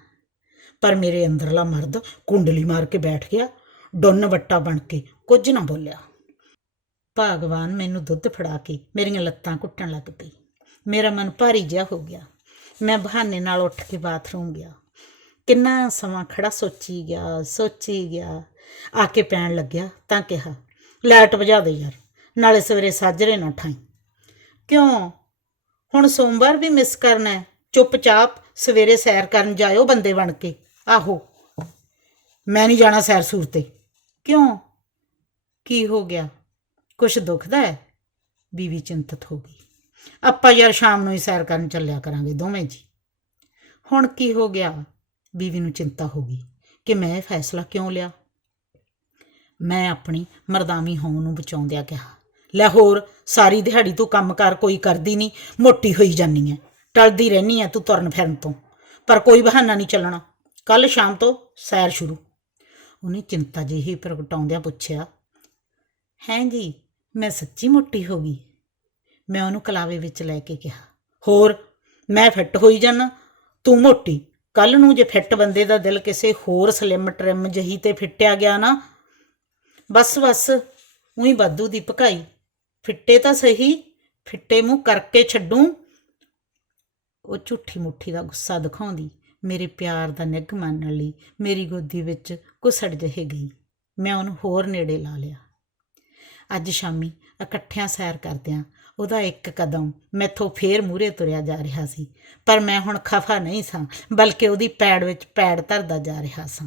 ਪਰ ਮੇਰੇ ਅੰਦਰਲਾ ਮਰਦ ਕੁੰਡਲੀ ਮਾਰ ਕੇ ਬੈਠ ਗਿਆ, ਡੁੰਨ ਵੱਟਾ ਬਣ ਕੇ ਕੁਝ ਨਾ ਬੋਲਿਆ। ਭਗਵਾਨ ਮੈਨੂੰ ਦੁੱਧ ਫੜਾ ਕੇ ਮੇਰੀਆਂ ਲੱਤਾਂ ਘੁੱਟਣ ਲੱਗ ਪਈ। ਮੇਰਾ ਮਨ ਭਾਰੀ ਜਿਹਾ ਹੋ ਗਿਆ। ਮੈਂ ਬਹਾਨੇ ਨਾਲ ਉੱਠ ਕੇ ਬਾਥਰੂਮ ਗਿਆ। ਕਿੰਨਾ ਸਮਾਂ ਖੜਾ ਸੋਚੀ ਗਿਆ ਸੋਚੀ ਗਿਆ, ਆ ਕੇ ਪੈਣ ਲੱਗਿਆ, ਤਾਂ ਕਿਹਾ, ਲਾਈਟ ਵਜਾ ਦੇ ਯਾਰ, ਨਾਲੇ ਸਵੇਰੇ ਸਾਜਰੇ ਨਾ ਠਾਈ ਕਿਉਂ? ਹੁਣ ਸੋਮਵਾਰ ਵੀ ਮਿਸ ਕਰਨਾ ਹੈ, ਚੁੱਪਚਾਪ ਸਵੇਰੇ ਸੈਰ ਕਰਨ ਜਾਇਓ ਬੰਦੇ ਬਣ ਕੇ, ਆਹੋ। ਮੈਂ ਨਹੀਂ ਜਾਣਾ ਸੈਰ ਸੂਰ ਤੇ। ਕਿਉਂ? ਕੀ ਹੋ ਗਿਆ? ਕੁਛ ਦੁਖਦਾ ਹੈ? ਬੀਵੀ ਚਿੰਤਤ ਹੋ ਗਈ। ਆਪਾਂ ਯਾਰ ਸ਼ਾਮ ਨੂੰ ਹੀ ਸੈਰ ਕਰਨ ਚੱਲਿਆ ਕਰਾਂਗੇ, ਦੋਵੇਂ ਜੀ। ਹੁਣ ਕੀ ਹੋ ਗਿਆ? ਬੀਵੀ ਨੂੰ ਚਿੰਤਾ ਹੋ ਗਈ ਕਿ ਮੈਂ ਇਹ ਫੈਸਲਾ ਕਿਉਂ ਲਿਆ? ਮੈਂ ਆਪਣੀ ਮਰਦਾਵੀ ਹੋਣ ਨੂੰ ਬਚਾਉਂਦਿਆਂ ਕਿਹਾ, ਲੈ ਹੋਰ, ਸਾਰੀ ਦਿਹਾੜੀ ਤੂੰ ਕੰਮ ਕਰ ਕੋਈ ਕਰਦੀ ਨਹੀਂ, ਮੋਟੀ ਹੋਈ ਜਾਨੀ ਐ, ਟਲਦੀ ਰਹਿਨੀ ਐ ਤੂੰ ਤੁਰਨ ਫਿਰਨ ਤੋਂ, ਪਰ ਕੋਈ ਬਹਾਨਾ ਨਹੀਂ ਚੱਲਣਾ। ਕੱਲ ਸ਼ਾਮ ਤੋਂ ਸੈਰ ਸ਼ੁਰੂ। ਉਹਨੇ ਚਿੰਤਾ ਜਿਹੀ ਪ੍ਰਗਟਾਉਂਦਿਆਂ ਪੁੱਛਿਆ, ਹੈਂ ਜੀ, ਮੈਂ ਸੱਚੀ ਮੋਟੀ ਹੋ ਗਈ? ਮੈਂ ਉਹਨੂੰ ਕਲਾਵੇ ਵਿੱਚ ਲੈ ਕੇ ਕਿਹਾ, ਹੋਰ, ਮੈਂ ਫਿੱਟ ਹੋਈ ਜਾਣਾ ਤੂੰ ਮੋਟੀ ਕੱਲ ਨੂੰ ਜੇ ਫਿੱਟ ਬੰਦੇ ਦਾ ਦਿਲ ਕਿਸੇ ਹੋਰ ਸਲਿਮ ਟ੍ਰਿਮ ਜਹੀ ਤੇ ਫਿੱਟਿਆ ਗਿਆ ਨਾ, ਬਸ ਬਸ ਉਹੀ ਬਾਦੂ ਦੀ ਭਕਾਈ। ਫਿੱਟੇ ਤਾਂ ਸਹੀ, ਫਿੱਟੇ ਮੂੰਹ ਕਰਕੇ ਛੱਡੂ। ਉਹ ਝੂਠੀ ਮੁੱਠੀ ਦਾ ਗੁੱਸਾ ਦਿਖਾਉਂਦੀ, ਮੇਰੇ ਪਿਆਰ ਦਾ ਨਿੱਘ ਮੰਨਣ ਲਈ ਮੇਰੀ ਗੋਦੀ ਵਿੱਚ ਘੁਸੜ ਜਿਹੇ ਗਈ। ਮੈਂ ਉਹਨੂੰ ਹੋਰ ਨੇੜੇ ਲਾ ਲਿਆ। ਅੱਜ ਸ਼ਾਮੀ ਇਕੱਠਿਆਂ ਸੈਰ ਕਰਦਿਆਂ ਉਹਦਾ ਇੱਕ ਕਦਮ ਮੈਥੋਂ ਫੇਰ ਮੂਰੇ ਤੁਰਿਆ ਜਾ ਰਿਹਾ ਸੀ। ਪਰ ਮੈਂ ਹੁਣ ਖਫਾ ਨਹੀਂ ਸਾਂ, ਬਲਕਿ ਉਹਦੀ ਪੈੜ ਵਿੱਚ ਪੈੜ ਧਰਦਾ ਜਾ ਰਿਹਾ ਸਾਂ।